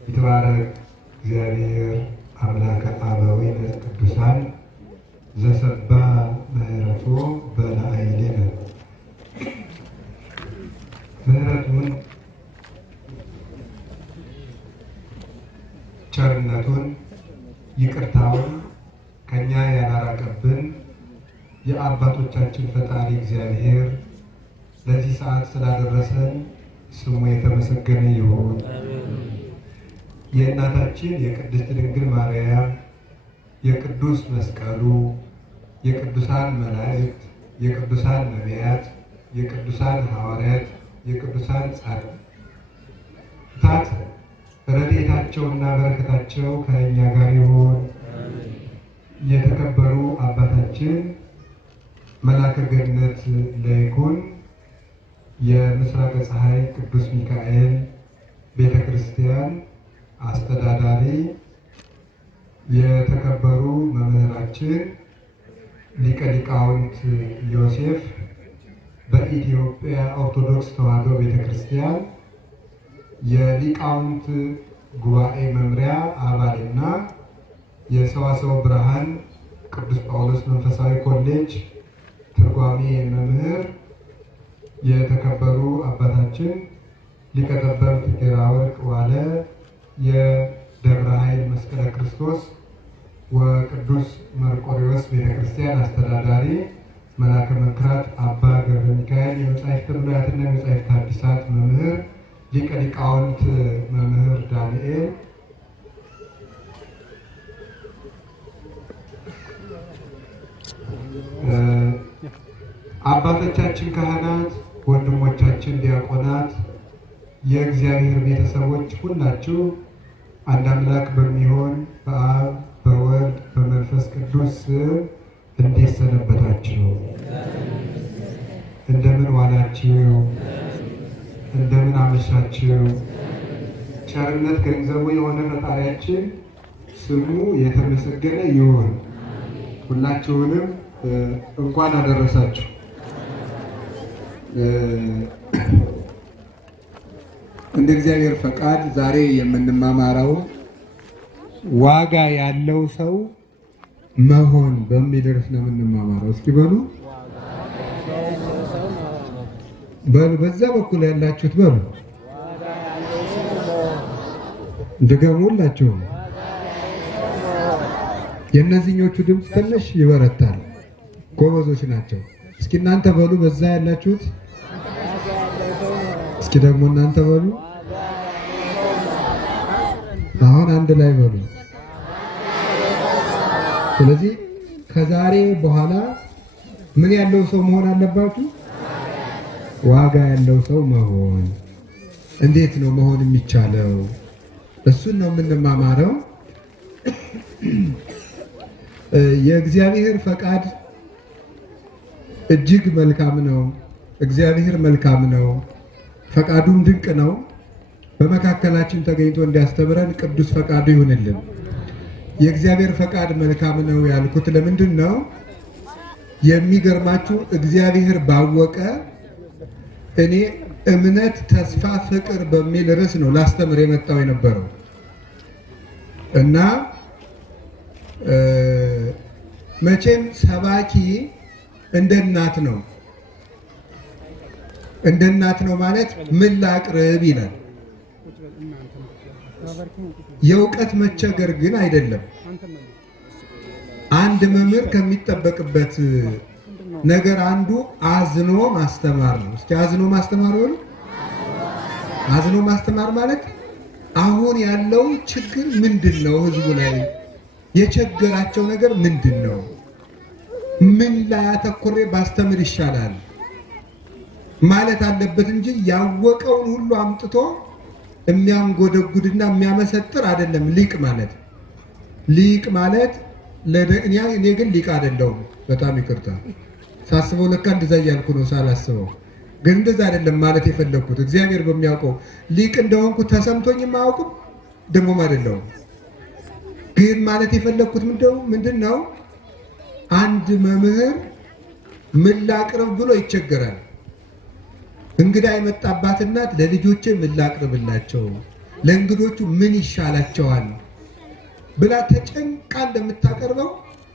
ይትባረክ እግዚአብሔር አምላከ አበዊነ ቅዱሳን ዘሰባ ምሕረቱ በላዕሌነ። ምሕረቱን ቸርነቱን ይቅርታውን ከኛ ያላራቀብን የአባቶቻችን ፈጣሪ እግዚአብሔር ለዚህ ሰዓት ስላደረሰን ስሙ የተመሰገነ ይሁን። የእናታችን የቅድስት ድንግል ማርያም የቅዱስ መስቀሉ የቅዱሳን መላእክት የቅዱሳን ነቢያት የቅዱሳን ሐዋርያት የቅዱሳን ጻድቃን ረድኤታቸውና በረከታቸው ከእኛ ጋር ይሁን። የተከበሩ አባታችን መላከ ገነት ለይኩን የምስራቅ ፀሐይ ቅዱስ ሚካኤል ቤተ ክርስቲያን አስተዳዳሪ፣ የተከበሩ መምህራችን ሊቀ ሊቃውንት ዮሴፍ በኢትዮጵያ ኦርቶዶክስ ተዋሕዶ ቤተ ክርስቲያን የሊቃውንት ጉባኤ መምሪያ አባልና የሰዋስወ ብርሃን ቅዱስ ጳውሎስ መንፈሳዊ ኮሌጅ ትርጓሜ መምህር፣ የተከበሩ አባታችን ሊቀ ጠበብት ጌራወርቅ ዋለ የደብረ ኃይል መስቀለ ክርስቶስ ወቅዱስ መርቆሬዎስ ቤተክርስቲያን አስተዳዳሪ፣ መላከ መንክራት አባ ገብረ ሚካኤል የመጻሕፍተ ብሉያትና የመጻሕፍተ ሐዲሳት መምህር፣ ሊቀ ሊቃውንት መምህር ዳንኤል፣ አባቶቻችን ካህናት፣ ወንድሞቻችን ዲያቆናት፣ የእግዚአብሔር ቤተሰቦች ሁላችሁ አንድ አምላክ በሚሆን በአብ በወልድ በመንፈስ ቅዱስ ስም እንዴት ሰነበታችሁ? እንደምን ዋላችሁ? እንደምን አመሻችሁ? ቸርነት ገንዘቡ የሆነ ፈጣሪያችን ስሙ የተመሰገነ ይሁን። ሁላችሁንም እንኳን አደረሳችሁ። እንደ እግዚአብሔር ፈቃድ ዛሬ የምንማማረው ዋጋ ያለው ሰው መሆን በሚል ርዕስ ነው የምንማማረው። እስኪ በሉ በዛ በኩል ያላችሁት በሉ እንደገሙላችሁ። የእነዚህኞቹ ድምፅ ትንሽ ይበረታል፣ ጎበዞች ናቸው። እስኪ እናንተ በሉ በዛ ያላችሁት። እስኪ ደግሞ እናንተ በሉ። አሁን አንድ ላይ በሉ። ስለዚህ ከዛሬ በኋላ ምን ያለው ሰው መሆን አለባችሁ? ዋጋ ያለው ሰው መሆን። እንዴት ነው መሆን የሚቻለው? እሱን ነው የምንማማረው። የእግዚአብሔር ፈቃድ እጅግ መልካም ነው። እግዚአብሔር መልካም ነው፣ ፈቃዱም ድንቅ ነው። በመካከላችን ተገኝቶ እንዲያስተምረን ቅዱስ ፈቃዱ ይሁንልን። የእግዚአብሔር ፈቃድ መልካም ነው ያልኩት ለምንድን ነው? የሚገርማችሁ እግዚአብሔር ባወቀ እኔ እምነት፣ ተስፋ፣ ፍቅር በሚል ርዕስ ነው ላስተምር የመጣው የነበረው እና መቼም ሰባኪ እንደ እናት ነው። እንደ እናት ነው ማለት ምን ላቅርብ ይላል። የእውቀት መቸገር ግን አይደለም። አንድ መምህር ከሚጠበቅበት ነገር አንዱ አዝኖ ማስተማር ነው። እስኪ አዝኖ ማስተማር ወይ አዝኖ ማስተማር ማለት አሁን ያለው ችግር ምንድነው? ህዝቡ ላይ የቸገራቸው ነገር ምንድነው? ምን ላይ አተኩሬ ባስተምር ይሻላል ማለት አለበት እንጂ ያወቀውን ሁሉ አምጥቶ የሚያንጎደጉድና የሚያመሰጥር አይደለም። ሊቅ ማለት እኔ ግን ሊቅ አይደለሁም። በጣም ይቅርታ ሳስበው ለካ እንደዛ እያልኩ ነው ሳላስበው። ግን እንደዛ አይደለም ማለት የፈለኩት እግዚአብሔር በሚያውቀው ሊቅ እንደሆንኩ ተሰምቶኝም አያውቅም፣ ደግሞም አይደለሁም። ግን ማለት የፈለኩት ምንድነው? አንድ መምህር ምን ላቅርብ ብሎ ይቸገራል። እንግዳ የመጣባት እናት ለልጆቼ ምን ላቅርብላቸው፣ ለእንግዶቹ ምን ይሻላቸዋል ብላ ተጨንቃ እንደምታቀርበው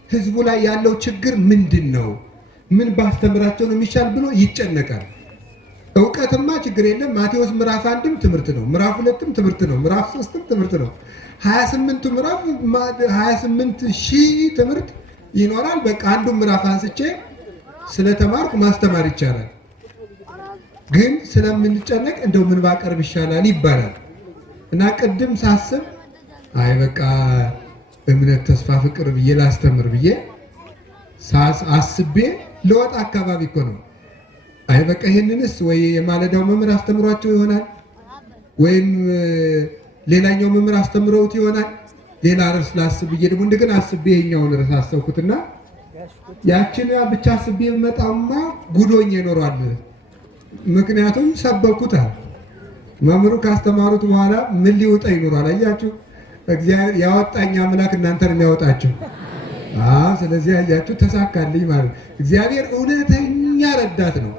ህዝቡ ላይ ያለው ችግር ምንድን ነው? ምን ባስተምራቸው ነው የሚሻል ብሎ ይጨነቃል። እውቀትማ ችግር የለም። ማቴዎስ ምዕራፍ 1ም ትምህርት ነው፣ ምዕራፍ 2ም ትምህርት ነው፣ ምዕራፍ 3ም ትምህርት ነው። 28ቱ ምዕራፍ 28,000 ትምህርት ይኖራል። በቃ አንዱ ምዕራፍ አንስቼ ስለተማርኩ ማስተማር ይቻላል። ግን ስለምንጨነቅ እንደው ምን ባቀርብ ይሻላል ይባላል። እና ቅድም ሳስብ አይ በቃ እምነት፣ ተስፋ፣ ፍቅር ብዬ ላስተምር ብዬ አስቤ ለወጣ አካባቢ እኮ ነው። አይ በቃ ይሄንንስ ወይ የማለዳው መምህር አስተምሯቸው ይሆናል ወይም ሌላኛው መምህር አስተምረውት ይሆናል። ሌላ ርዕስ ላስብ ብዬ ደግሞ እንደገና አስቤ ይሄኛውን ርዕስ አሰብኩትና ያችን ብቻ አስቤ መጣማ ጉዶኝ ይኖራል። ምክንያቱም ሰበኩታል። መምህሩ ካስተማሩት በኋላ ምን ሊወጣ ይኖራል? አያችሁ፣ እግዚአብሔር ያወጣኝ አምላክ እናንተንም ያወጣችሁ። ስለዚህ አያችሁ ተሳካልኝ ማለት እግዚአብሔር እውነተኛ ረዳት ነው።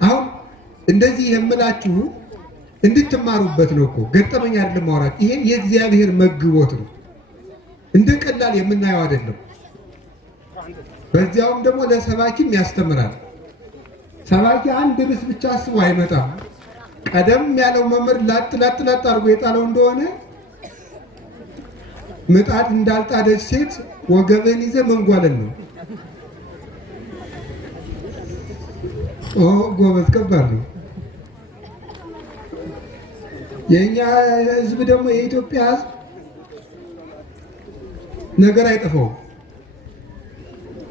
አሁን እንደዚህ የምላችሁ እንድትማሩበት ነው እኮ ገጠመኝ አይደለም ማውራት። ይሄ የእግዚአብሔር መግቦት ነው፣ እንደ ቀላል የምናየው አይደለም። በዚያውም ደግሞ ለሰባኪም ያስተምራል። ሰባኪ አንድ ርዕስ ብቻ አስቦ አይመጣም። ቀደም ያለው መምህር ላጥ አድርጎ የጣለው እንደሆነ ምጣድ እንዳልጣደች ሴት ወገብን ይዘ መንጓለን ነው። ጎበዝ፣ ከባድ ነው። የኛ ህዝብ ደግሞ የኢትዮጵያ ህዝብ ነገር አይጠፋው።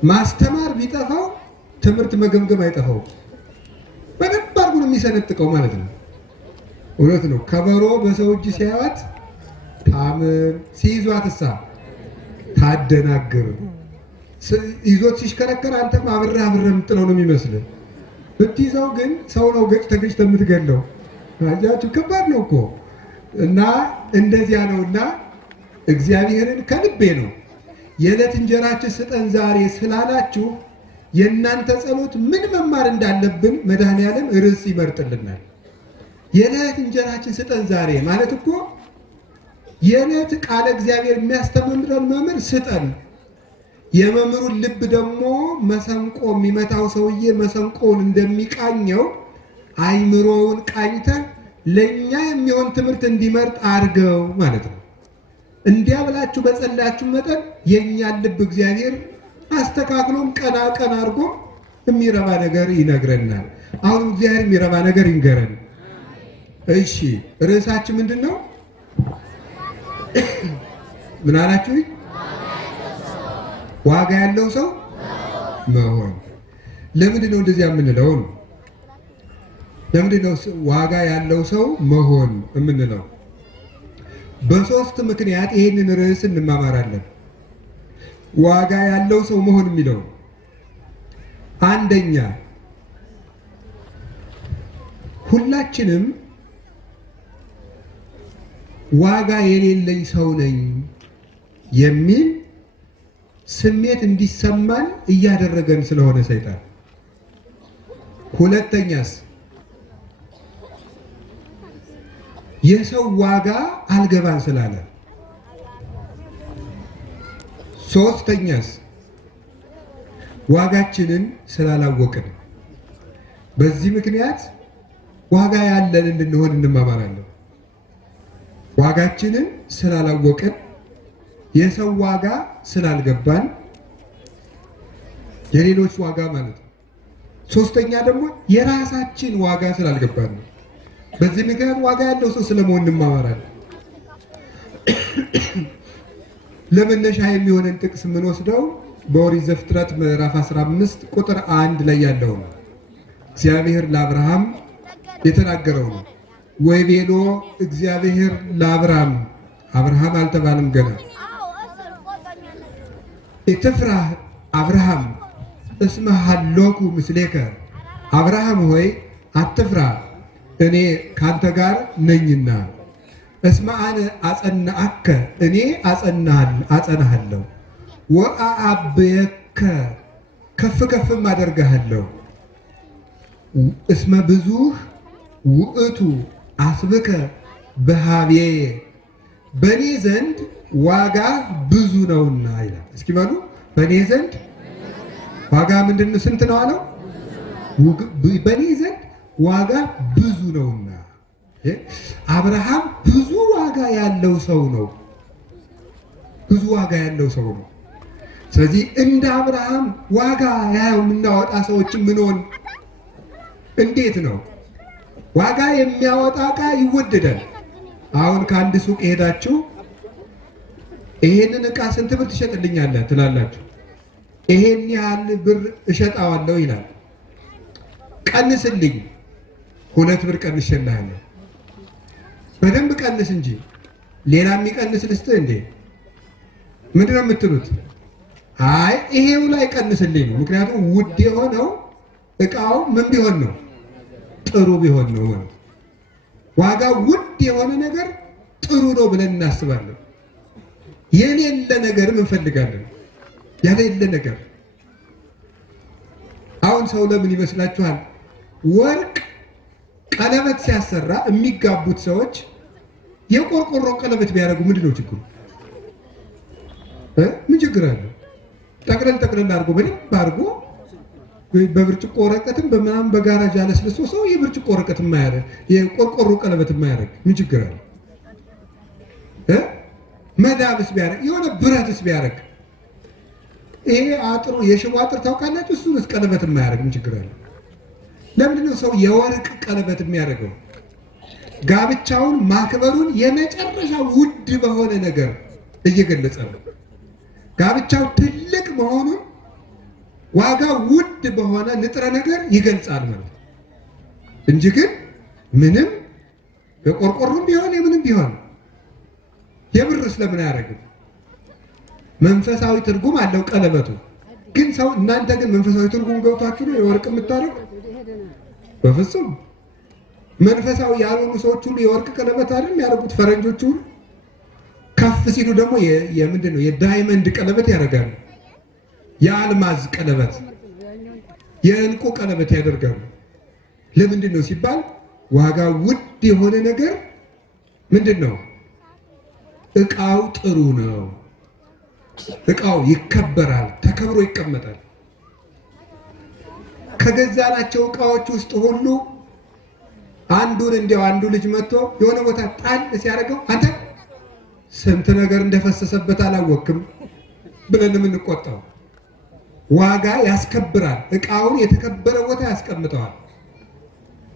ማስተማር ቢጠፋው ትምህርት መገምገም አይጠፋው። በደንብ አድርጎ ነው የሚሰነጥቀው ማለት ነው። እውነት ነው። ከበሮ በሰው እጅ ሲያዩት ታምር፣ ሲይዟትሳ ታደናግር። ይዞት ሲሽከረከር አንተም አብረህ የምጥለው ነው የሚመስልህ። ብትይዘው ግን ሰው ነው ገጭ ተገጭ የምትገለው። አያችሁ፣ ከባድ ነው እኮ። እና እንደዚያ ነውና እግዚአብሔርን ከልቤ ነው የዕለት እንጀራችን ስጠን ዛሬ ስላላችሁ የእናንተ ጸሎት ምን መማር እንዳለብን መድኃኔዓለም ርዕስ ይመርጥልናል። የዕለት እንጀራችን ስጠን ዛሬ ማለት እኮ የዕለት ቃለ እግዚአብሔር የሚያስተምረን መምህር ስጠን። የመምህሩን ልብ ደግሞ መሰንቆ የሚመታው ሰውዬ መሰንቆውን እንደሚቃኘው አይምሮውን ቃኝተን ለኛ የሚሆን ትምህርት እንዲመርጥ አድርገው ማለት ነው። እንዲያ ብላችሁ በጸላችሁ መጠን የኛን ልብ እግዚአብሔር አስተካክሎም ቀና አድርጎ የሚረባ ነገር ይነግረናል። አሁን እግዚአብሔር የሚረባ ነገር ይንገረን። እሺ፣ ርዕሳችን ምንድን ነው? ምን አላችሁ? ዋጋ ያለው ሰው መሆን። ለምንድን ነው እንደዚያ የምንለው? ለምንድን ነው ዋጋ ያለው ሰው መሆን የምንለው? በሶስት ምክንያት ይሄንን ርዕስ እንማማራለን። ዋጋ ያለው ሰው መሆን የሚለው አንደኛ፣ ሁላችንም ዋጋ የሌለኝ ሰው ነኝ የሚል ስሜት እንዲሰማን እያደረገን ስለሆነ ሰይጣን። ሁለተኛስ፣ የሰው ዋጋ አልገባን ስላለ። ሶስተኛስ፣ ዋጋችንን ስላላወቅን። በዚህ ምክንያት ዋጋ ያለን እንድንሆን እንማማራለን። ዋጋችንን ስላላወቅን፣ የሰው ዋጋ ስላልገባን፣ የሌሎች ዋጋ ማለት ነው። ሶስተኛ ደግሞ የራሳችን ዋጋ ስላልገባን ነው። በዚህ ምክንያት ዋጋ ያለው ሰው ስለመሆን እንማማራለን። ለመነሻ የሚሆነን ጥቅስ የምንወስደው በኦሪት ዘፍጥረት ምዕራፍ 15 ቁጥር 1 ላይ ያለው ነው። እግዚአብሔር ለአብርሃም የተናገረው ነው። ወይቤሎ እግዚአብሔር ለአብርሃም፣ አብርሃም አልተባለም ገና። ኢትፍራህ አብርሃም እስመ ሀሎኩ ምስሌከ፣ አብርሃም ሆይ አትፍራ እኔ ካንተ ጋር ነኝና። እስመ አነ አጸናአከ፣ እኔ አጸናሃለሁ። ወአአብየከ፣ ከፍ ከፍም አደርግሃለሁ። እስመ ብዙህ ውእቱ አስብከ በሀቤ በእኔ ዘንድ ዋጋ ብዙ ነውና ይላል። እስኪ በሉ በእኔ ዘንድ ዋጋ ምንድን ስንት ነው አለው? በእኔ ዘንድ ዋጋ ብዙ ነውና። አብርሃም ብዙ ዋጋ ያለው ሰው ነው። ብዙ ዋጋ ያለው ሰው ነው። ስለዚህ እንደ አብርሃም ዋጋ የምናወጣ ሰዎች ምንሆን እንዴት ነው? ዋጋ የሚያወጣ ዕቃ ይወደዳል። አሁን ከአንድ ሱቅ ሄዳችሁ ይሄንን ዕቃ ስንት ብር ትሸጥልኛለህ ትላላችሁ። ይሄን ያህል ብር እሸጣዋለሁ ይላል። ቀንስልኝ፣ 2 ብር ቀንሼልሃለሁ። በደንብ ቀንስ እንጂ ሌላ የሚቀንስ ልስጥህ እንዴ? ምንድነው የምትሉት? አይ ይሄው ላይ ቀንስልኝ ነው። ምክንያቱም ውድ የሆነው ዕቃው ምን ቢሆን ነው? ጥሩ ቢሆን ነው ማለት። ዋጋ ውድ የሆነ ነገር ጥሩ ነው ብለን እናስባለን። የሌለ ነገርም እንፈልጋለን። የሌለ ነገር አሁን ሰው ለምን ይመስላችኋል? ወርቅ ቀለበት ሲያሰራ የሚጋቡት ሰዎች የቆርቆሮ ቀለበት ቢያደርጉ ምንድነው ችግሩ? ምን ችግር አለው? ጠቅለል አድርጎ በደንብ አድርጎ በብርጭቆ ወረቀትም በምናምን በጋራጅ አለስልሶ ሰው የብርጭቆ ወረቀት የማያደርግ የቆርቆሮ ቀለበት የማያደርግ ምን ችግር አለው? መዳብስ ቢያደርግ የሆነ ብረትስ ቢያደርግ ይሄ አጥሩ የሽቦ አጥር ታውቃላችሁ? እሱንስ ቀለበት የማያደርግ ምን ችግር አለው? ለምንድነው ሰው የወርቅ ቀለበት የሚያደርገው? ጋብቻውን ማክበሩን የመጨረሻ ውድ በሆነ ነገር እየገለጸ ነው። ጋብቻው ትልቅ መሆኑን ዋጋ ውድ በሆነ ንጥረ ነገር ይገልጻል ማለት እንጂ ግን ምንም የቆርቆሮም ቢሆን የምንም ቢሆን የብር ስለምን አያደርግም? መንፈሳዊ ትርጉም አለው ቀለበቱ። ግን ሰው እናንተ ግን መንፈሳዊ ትርጉም ገብቷችሁ ነው የወርቅ የምታደርጉ? በፍጹም። መንፈሳዊ ያልሆኑ ሰዎች ሁሉ የወርቅ ቀለበት አይደል ያደርጉት? ፈረንጆቹ ከፍ ሲሉ ደግሞ የምንድን ነው የዳይመንድ ቀለበት ያደርጋሉ። የአልማዝ ቀለበት፣ የእንቁ ቀለበት ያደርጋሉ። ለምንድን ነው ሲባል ዋጋ ውድ የሆነ ነገር ምንድን ነው? ዕቃው ጥሩ ነው። ዕቃው ይከበራል፣ ተከብሮ ይቀመጣል። ከገዛናቸው ዕቃዎች ውስጥ ሁሉ አንዱን እንዲያው አንዱ ልጅ መጥቶ የሆነ ቦታ ጣል ሲያደርገው አንተ ስንት ነገር እንደፈሰሰበት አላወቅም ብለን የምንቆጣው። ዋጋ ያስከብራል። ዕቃውን የተከበረ ቦታ ያስቀምጠዋል፣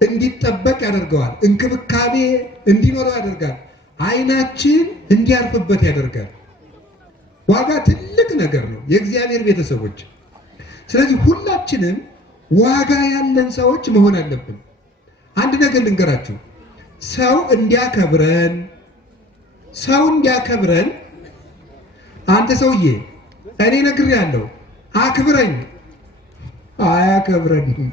እንዲጠበቅ ያደርገዋል፣ እንክብካቤ እንዲኖረው ያደርጋል፣ ዓይናችን እንዲያርፍበት ያደርጋል። ዋጋ ትልቅ ነገር ነው የእግዚአብሔር ቤተሰቦች። ስለዚህ ሁላችንም ዋጋ ያለን ሰዎች መሆን አለብን። አንድ ነገር ልንገራችሁ፣ ሰው እንዲያከብረን አንተ ሰውዬ እኔ ነግሬሃለሁ አክብረኝ፣ አያከብረንም።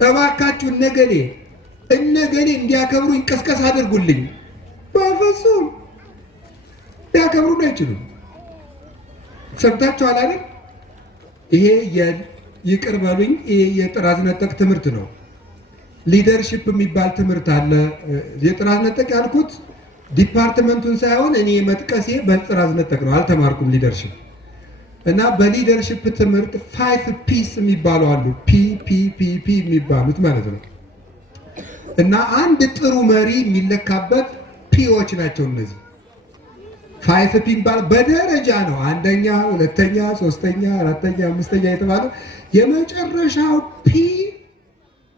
እባካችሁ እነገሌ እንዲያከብሩኝ ቀስቀስ አድርጉልኝ። በፍጹም ሊያከብሩን አይችሉም። ሰምታችኋል አይደል? ይሄ ይቅር በሉኝ፣ ይሄ የጥራዝ ነጠቅ ትምህርት ነው። ሊደርሺፕ የሚባል ትምህርት አለ። የጥራዝ ነጠቅ ያልኩት ዲፓርትመንቱን ሳይሆን እኔ መጥቀሴ በጥራዝ ነጠቅ ነው። አልተማርኩም ሊደርሺፕ እና በሊደርሺፕ ትምህርት 5 ፒስ የሚባሉ አሉ። ፒ የሚባሉት ማለት ነው። እና አንድ ጥሩ መሪ የሚለካበት ፒዎች ናቸው እነዚህ 5 ፒ የሚባል በደረጃ ነው። አንደኛ፣ ሁለተኛ፣ ሶስተኛ፣ አራተኛ፣ አምስተኛ የተባለው የመጨረሻው ፒ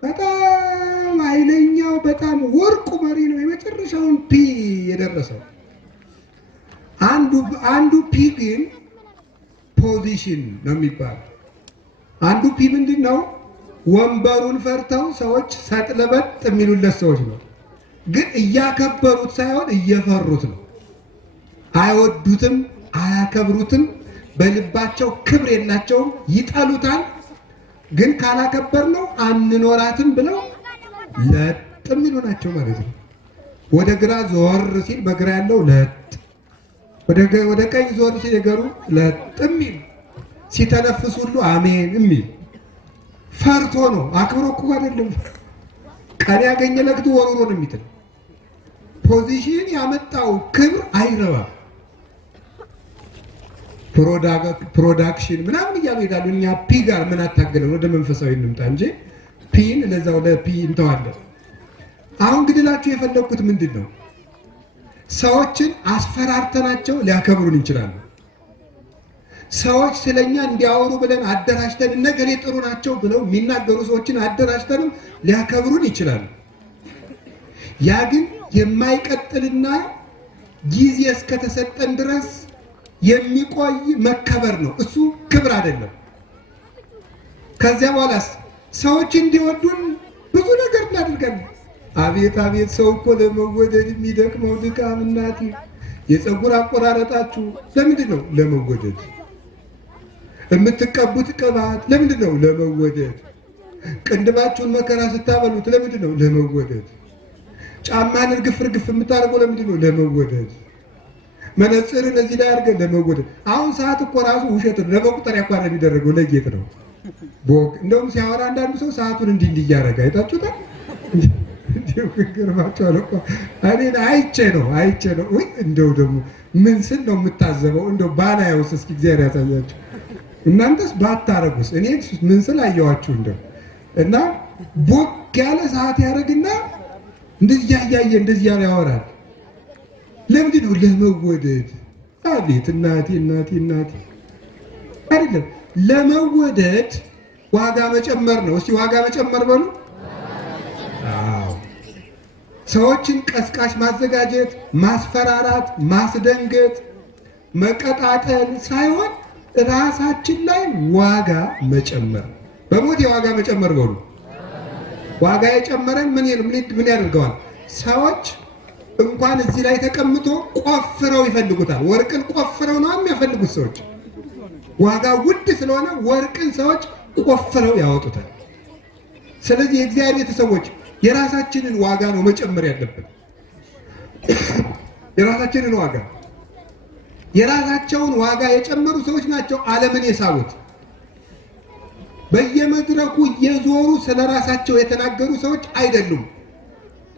በጣም ኃይለኛው በጣም ወርቁ መሪ ነው። የመጨረሻውን ፒ የደረሰው አንዱ ፒ ግን ፖዚሽን ነው የሚባለው። አንዱ ፒ ምንድን ነው? ወንበሩን ፈርተው ሰዎች ሰጥለበጥ የሚሉለት ሰዎች ነው። ግን እያከበሩት ሳይሆን እየፈሩት ነው። አይወዱትም፣ አያከብሩትም። በልባቸው ክብር የላቸውም፣ ይጠሉታል። ግን ካላከበር ነው አንኖራትም ብለው ለጥ የሚሉ ናቸው ማለት ነው። ወደ ግራ ዞር ሲል በግራ ያለው ለጥ፣ ወደ ቀኝ ዞር ሲል የገሩ ለጥ የሚል፣ ሲተነፍስ ሁሉ አሜን የሚል ፈርቶ ነው። አክብሮ እኮ አይደለም። ቀን ያገኘ ለግቱ ወሩሮ ነው የሚጥል። ፖዚሽን ያመጣው ክብር አይረባም። ፕሮዳክሽን ምናምን እያሉ ይሄዳሉ። እኛ ፒ ጋር ምን አታገለን? ወደ መንፈሳዊ እንምጣ እንጂ ፒን ለዛው ለፒ እንተዋለን። አሁን ግድላችሁ የፈለኩት ምንድን ነው? ሰዎችን አስፈራርተናቸው ሊያከብሩን ይችላሉ። ሰዎች ስለኛ እንዲያወሩ ብለን አደራጅተን እነገሌ ጥሩ ናቸው ብለው የሚናገሩ ሰዎችን አደራጅተንም ሊያከብሩን ይችላሉ። ያ ግን የማይቀጥልና ጊዜ እስከተሰጠን ድረስ የሚቆይ መከበር ነው። እሱ ክብር አይደለም። ከዚያ በኋላስ ሰዎች እንዲወዱን ብዙ ነገር እናደርጋለን። አቤት አቤት! ሰው እኮ ለመወደድ የሚደክመው ድካም እናቴ! የፀጉር አቆራረጣችሁ ለምንድን ነው? ለመወደድ። የምትቀቡት ቅባት ለምንድን ነው? ለመወደድ። ቅንድባችሁን መከራ ስታበሉት ለምንድን ነው? ለመወደድ። ጫማን እርግፍ እርግፍ የምታደርገው ለምንድን ነው? ለመወደድ። መነጽርን እዚህ ላይ አድርገን ለመወደድ። አሁን ሰዓት እኮ ራሱ ውሸት ነው። ለመቁጠሪያ እኮ ነው የሚደረገው፣ ለጌጥ ነው። እንደውም ሲያወራ አንዳንዱ ሰው ሰዓቱን እንዲህ እያደረገ አይታችሁታል። ግርማቸዋል እኮ እኔን አይቼ ነው ወይ እንደው ደግሞ ምን ስል ነው የምታዘበው? እንደው ባላየውስ እስኪ እግዚአብሔር ያሳያችሁ። እናንተስ ባታረጉስ? እኔ ምን ስል አየዋችሁ? እንደው እና ቦግ ያለ ሰዓት ያደርግና እንደዚህ ያያየ እንደዚህ ያለ ያወራል። ለምንድን ነው? ለመወደድ። አቤት እናቴ አይደለም፣ ለመወደድ ዋጋ መጨመር ነው። እስቲ ዋጋ መጨመር በሉ። ሰዎችን ቀስቃሽ ማዘጋጀት፣ ማስፈራራት፣ ማስደንገጥ፣ መቀጣጠል ሳይሆን ራሳችን ላይ ዋጋ መጨመር። በሞት የዋጋ መጨመር በሉ። ዋጋ የጨመረን ምን ያደርገዋል? ሰዎች እንኳን እዚህ ላይ ተቀምጦ ቆፍረው ይፈልጉታል። ወርቅን ቆፍረው ነው የሚያፈልጉት ሰዎች። ዋጋ ውድ ስለሆነ ወርቅን ሰዎች ቆፍረው ያወጡታል። ስለዚህ የእግዚአብሔር ቤተሰቦች የራሳችንን ዋጋ ነው መጨመር ያለብን። የራሳቸውን ዋጋ የጨመሩ ሰዎች ናቸው ዓለምን የሳቡት። በየመድረኩ እየዞሩ ስለራሳቸው የተናገሩ ሰዎች አይደሉም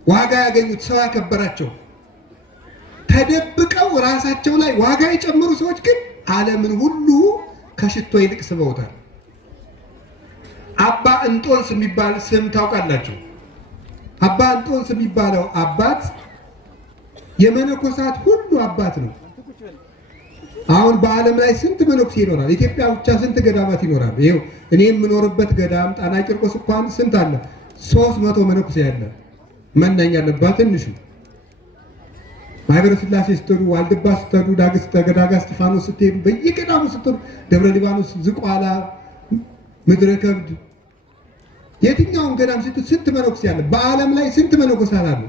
ዋጋ ያገኙት፣ ሰው ያከበራቸው። ተደብቀው ራሳቸው ላይ ዋጋ የጨመሩ ሰዎች ግን ዓለምን ሁሉ ከሽቶ ይልቅ ስበውታል። አባ እንጦንስ የሚባል ስም ታውቃላችሁ? አባ እንጦንስ የሚባለው አባት የመነኮሳት ሁሉ አባት ነው። አሁን በዓለም ላይ ስንት መነኩሴ ይኖራል? ኢትዮጵያ ብቻ ስንት ገዳማት ይኖራል? ይኸው እኔ የምኖርበት ገዳም ጣና ቂርቆስ እንኳን ስንት አለ? 300 መነኩሴ ያለ መናኝ ያለባት ትንሹ። ማህበረ ሥላሴ ስትሄዱ፣ ዋልድባ ስትሄዱ፣ ዳጋ እስጢፋኖስ ስትሄዱ፣ በየገዳሙ ስትሄዱ፣ ደብረ ሊባኖስ፣ ዝቋላ፣ ምድረ ከብድ፣ የትኛውን ገዳም ስትሄዱ ስንት መነኩሴ ያለ? በዓለም ላይ ስንት መነኮሳት አሉ?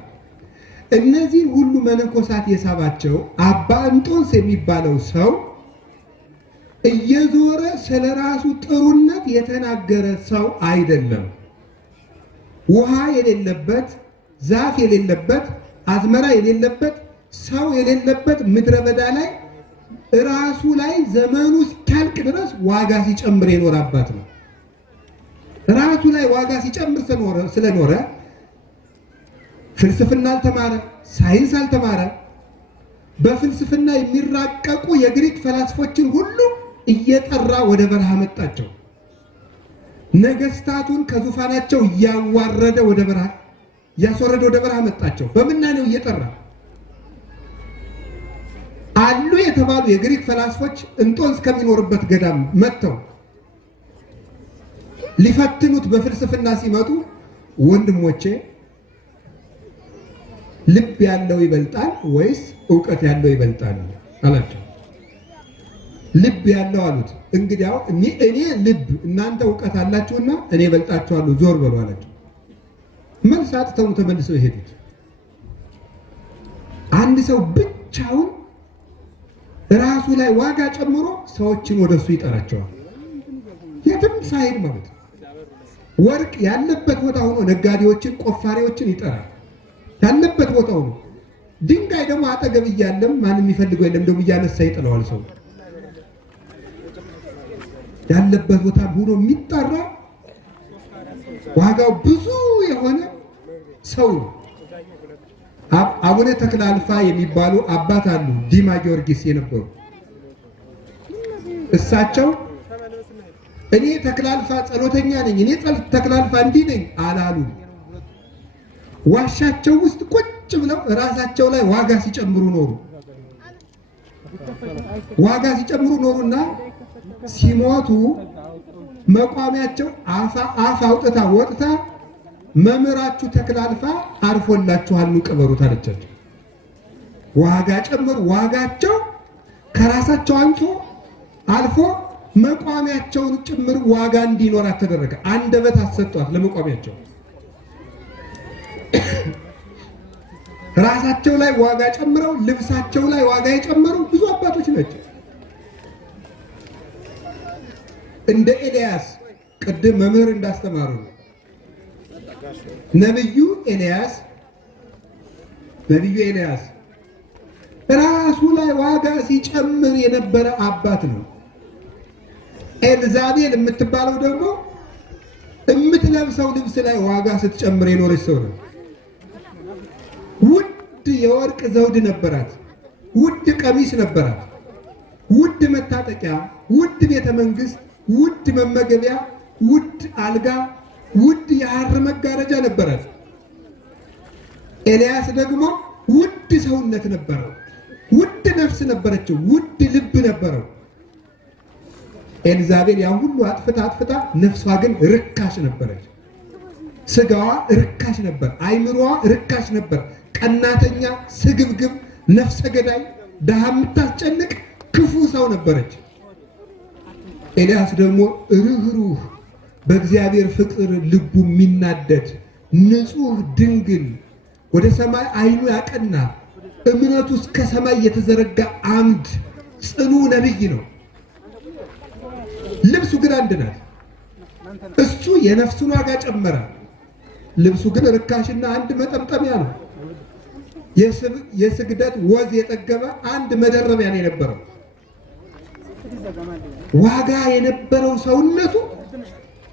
እነዚህ ሁሉ መነኮሳት የሳባቸው አባ እንጦንስ የሚባለው ሰው እየዞረ ስለራሱ ጥሩነት የተናገረ ሰው አይደለም። ውሃ የሌለበት፣ ዛፍ የሌለበት፣ አዝመራ የሌለበት፣ ሰው የሌለበት ምድረ በዳ ላይ ራሱ ላይ ዘመኑ እስኪያልቅ ድረስ ዋጋ ሲጨምር የኖረ አባት ነው። ራሱ ላይ ዋጋ ሲጨምር ስለኖረ ፍልስፍና አልተማረ፣ ሳይንስ አልተማረ። በፍልስፍና የሚራቀቁ የግሪክ ፈላስፎችን ሁሉ እየጠራ ወደ በረሃ መጣቸው። ነገስታቱን ከዙፋናቸው እያዋረደ ወደ በረሃ እያስወረደ ወደ በረሃ መጣቸው። በምናኔው እየጠራ አሉ የተባሉ የግሪክ ፈላስፎች እንጦንስ ከሚኖርበት ገዳም መጥተው ሊፈትኑት በፍልስፍና ሲመጡ ወንድሞቼ ልብ ያለው ይበልጣል ወይስ ዕውቀት ያለው ይበልጣል አላቸው። ልብ ያለው አሉት። እንግዲያው እኔ ልብ፣ እናንተ ዕውቀት አላችሁና እኔ እበልጣችኋለሁ፣ ዞር በሉ አላቸው። መልስ አጥተው ተመልሰው የሄዱት። አንድ ሰው ብቻውን ራሱ ላይ ዋጋ ጨምሮ ሰዎችን ወደሱ ይጠራቸዋል፣ የትም ሳይሄድ ማለት ነው። ወርቅ ያለበት ቦታ ሆኖ ነጋዴዎችን፣ ቆፋሪዎችን ይጠራል። ያለበት ቦታ ሆኖ ድንጋይ ደግሞ አጠገብ እያለም ማንም የሚፈልገው የለም፣ ደግሞ እያነሳ ይጥለዋል። ሰው ያለበት ቦታ ሆኖ የሚጠራ ዋጋው ብዙ የሆነ ሰው ነው። አቡነ ተክለ አልፋ የሚባሉ አባት አሉ፣ ዲማ ጊዮርጊስ የነበሩ። እሳቸው እኔ ተክለ አልፋ ጸሎተኛ ነኝ፣ እኔ ተክለ አልፋ እንዲህ ነኝ አላሉ። ዋሻቸው ውስጥ ቁጭ ብለው ራሳቸው ላይ ዋጋ ሲጨምሩ ኖሩ። ዋጋ ሲጨምሩ ኖሩና ሲሞቱ መቋሚያቸው አፍ አውጥታ ወጥታ መምህራችሁ ተክለ አልፋ አርፎላችኋል ኑ ቅበሩት አለቻቸው። ዋጋ ጨምሩ። ዋጋቸው ከራሳቸው አልፎ መቋሚያቸውን ጭምር ዋጋ እንዲኖራት ተደረገ። አንደበት አሰጧት ለመቋሚያቸው። ራሳቸው ላይ ዋጋ ጨምረው ልብሳቸው ላይ ዋጋ የጨመሩ ብዙ አባቶች ናቸው። እንደ ኤልያስ ቅድም መምህር እንዳስተማሩ ነብዩ ኤልያስ ራሱ ላይ ዋጋ ሲጨምር የነበረ አባት ነው። ኤልዛቤል የምትባለው ደግሞ የምትለብሰው ልብስ ላይ ዋጋ ስትጨምር የኖረች ሰው ነው። ውድ የወርቅ ዘውድ ነበራት፣ ውድ ቀሚስ ነበራት፣ ውድ መታጠቂያ፣ ውድ ቤተ መንግስት፣ ውድ መመገቢያ፣ ውድ አልጋ፣ ውድ የሐር መጋረጃ ነበራት። ኤልያስ ደግሞ ውድ ሰውነት ነበረው፣ ውድ ነፍስ ነበረችው፣ ውድ ልብ ነበረው። ኤልዛቤል ያ ሁሉ አጥፍታ ነፍሷ ግን ርካሽ ነበረች። ስጋዋ ርካሽ ነበር፣ አይምሮዋ ርካሽ ነበር። ቀናተኛ፣ ስግብግብ፣ ነፍሰ ገዳይ፣ ድሃ የምታስጨንቅ ክፉ ሰው ነበረች። ኤልያስ ደግሞ ርኅሩህ፣ በእግዚአብሔር ፍቅር ልቡ የሚናደድ ንጹህ ድንግል፣ ወደ ሰማይ አይኑ ያቀና እምነቱ እስከ ሰማይ የተዘረጋ አምድ ጽኑ ነብይ ነው። ልብሱ ግን አንድ ናት። እሱ የነፍሱን ዋጋ ጨመረ። ልብሱ ግን ርካሽና አንድ መጠምጠሚያ ነው። የስግደት ወዝ የጠገበ አንድ መደረቢያ ነው የነበረው። ዋጋ የነበረው ሰውነቱ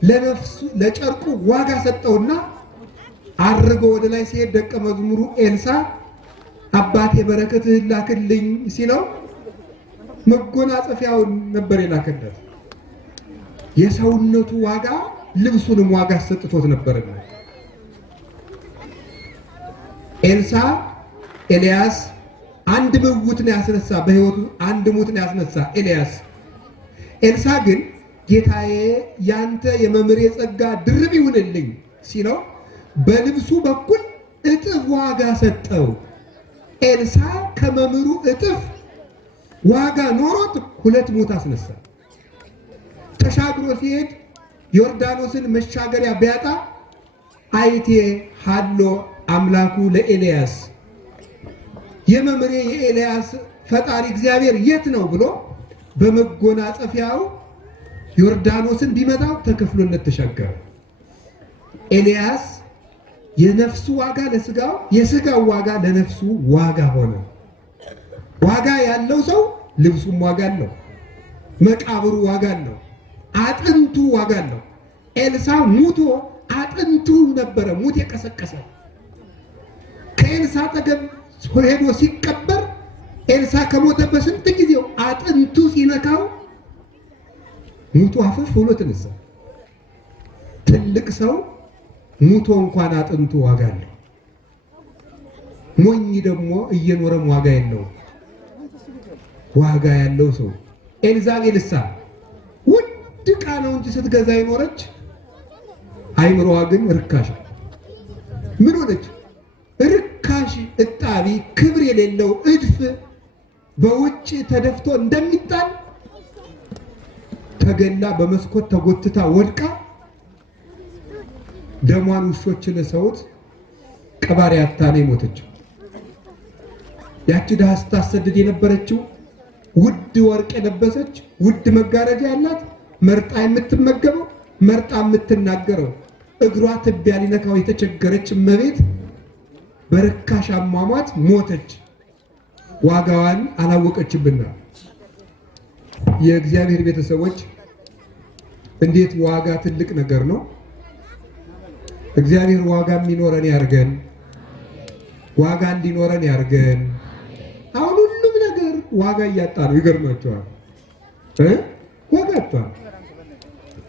ለነፍሱ ለጨርቁ ዋጋ ሰጠውና አርጎ ወደ ላይ ሲሄድ ደቀ መዝሙሩ ኤልሳ አባቴ በረከትህን ላክልኝ ሲለው መጎናጸፊያውን ነበር የላከለት። የሰውነቱ ዋጋ ልብሱንም ዋጋ ሰጥቶት ነበርና ኤልያስ አንድ ምውት ነው ያስነሳ፣ በሕይወቱ አንድ ሙት ነው ያስነሳ ኤልሳ ግን ጌታዬ ያንተ የመምሬ ጸጋ ድርብ ይሁንልኝ ሲለው በልብሱ በኩል እጥፍ ዋጋ ሰጠው። ኤልሳ ከመምሩ እጥፍ ዋጋ ኖሮት 2 ሙት አስነሳ። ተሻግሮ ሲሄድ ዮርዳኖስን መሻገሪያ ቢያጣ አይቴ ሃሎ አምላኩ ለኤልያስ የመምሬ የኤልያስ ፈጣሪ እግዚአብሔር የት ነው ብሎ በመጎናጸፊያው ዮርዳኖስን ቢመታው ተከፍሎለት ተሻገረ። ኤልያስ የነፍሱ ዋጋ ለስጋው፣ የስጋው ዋጋ ለነፍሱ ዋጋ ሆነ። ዋጋ ያለው ሰው ልብሱም ዋጋ አለው፣ መቃብሩ ዋጋ አለው፣ አጥንቱ ዋጋ አለው። ኤልሳ ሙቶ አጥንቱ ነበረ ሙት የቀሰቀሰ። ከኤልሳ አጠገብ ሄዶ ሲቀበር ኤልሳ ከሞተ በስንት ጊዜው አጥንቱ ሲነካው ሙቶ አፈፍ ብሎ ተነሳ። ትልቅ ሰው ሙቶ እንኳን አጥንቱ ዋጋ አለው። ሞኝ ደግሞ እየኖረም ዋጋ የለውም። ዋጋ ያለው ሰው ኤልዛቤልሳ ውድ ዕቃ ነው እንጂ ስትገዛ ይኖረች፣ አይምሮዋ ግን ርካሽ። ምን ሆነች? ርካሽ እጣቢ፣ ክብር የሌለው እድፍ በውጭ ተደፍቶ እንደሚጣል ተገላ በመስኮት ተጎትታ ወድቃ ደሟን ውሾች ለሰውት ቀባሪ አታ ነው የሞተችው። ያቺ ድሃ ስታሰድድ የነበረችው ውድ ወርቅ የለበሰች ውድ መጋረጃ ያላት መርጣ የምትመገበው መርጣ የምትናገረው እግሯ ትቢያ ሊነካው የተቸገረች እመቤት በርካሽ አሟሟት ሞተች። ዋጋዋን አላወቀችብና የእግዚአብሔር ቤተሰቦች እንዴት ዋጋ ትልቅ ነገር ነው። እግዚአብሔር ዋጋ የሚኖረን ያርገን። ዋጋ እንዲኖረን ያርገን። አሁን ሁሉም ነገር ዋጋ እያጣ ነው። ይገርማቸዋል።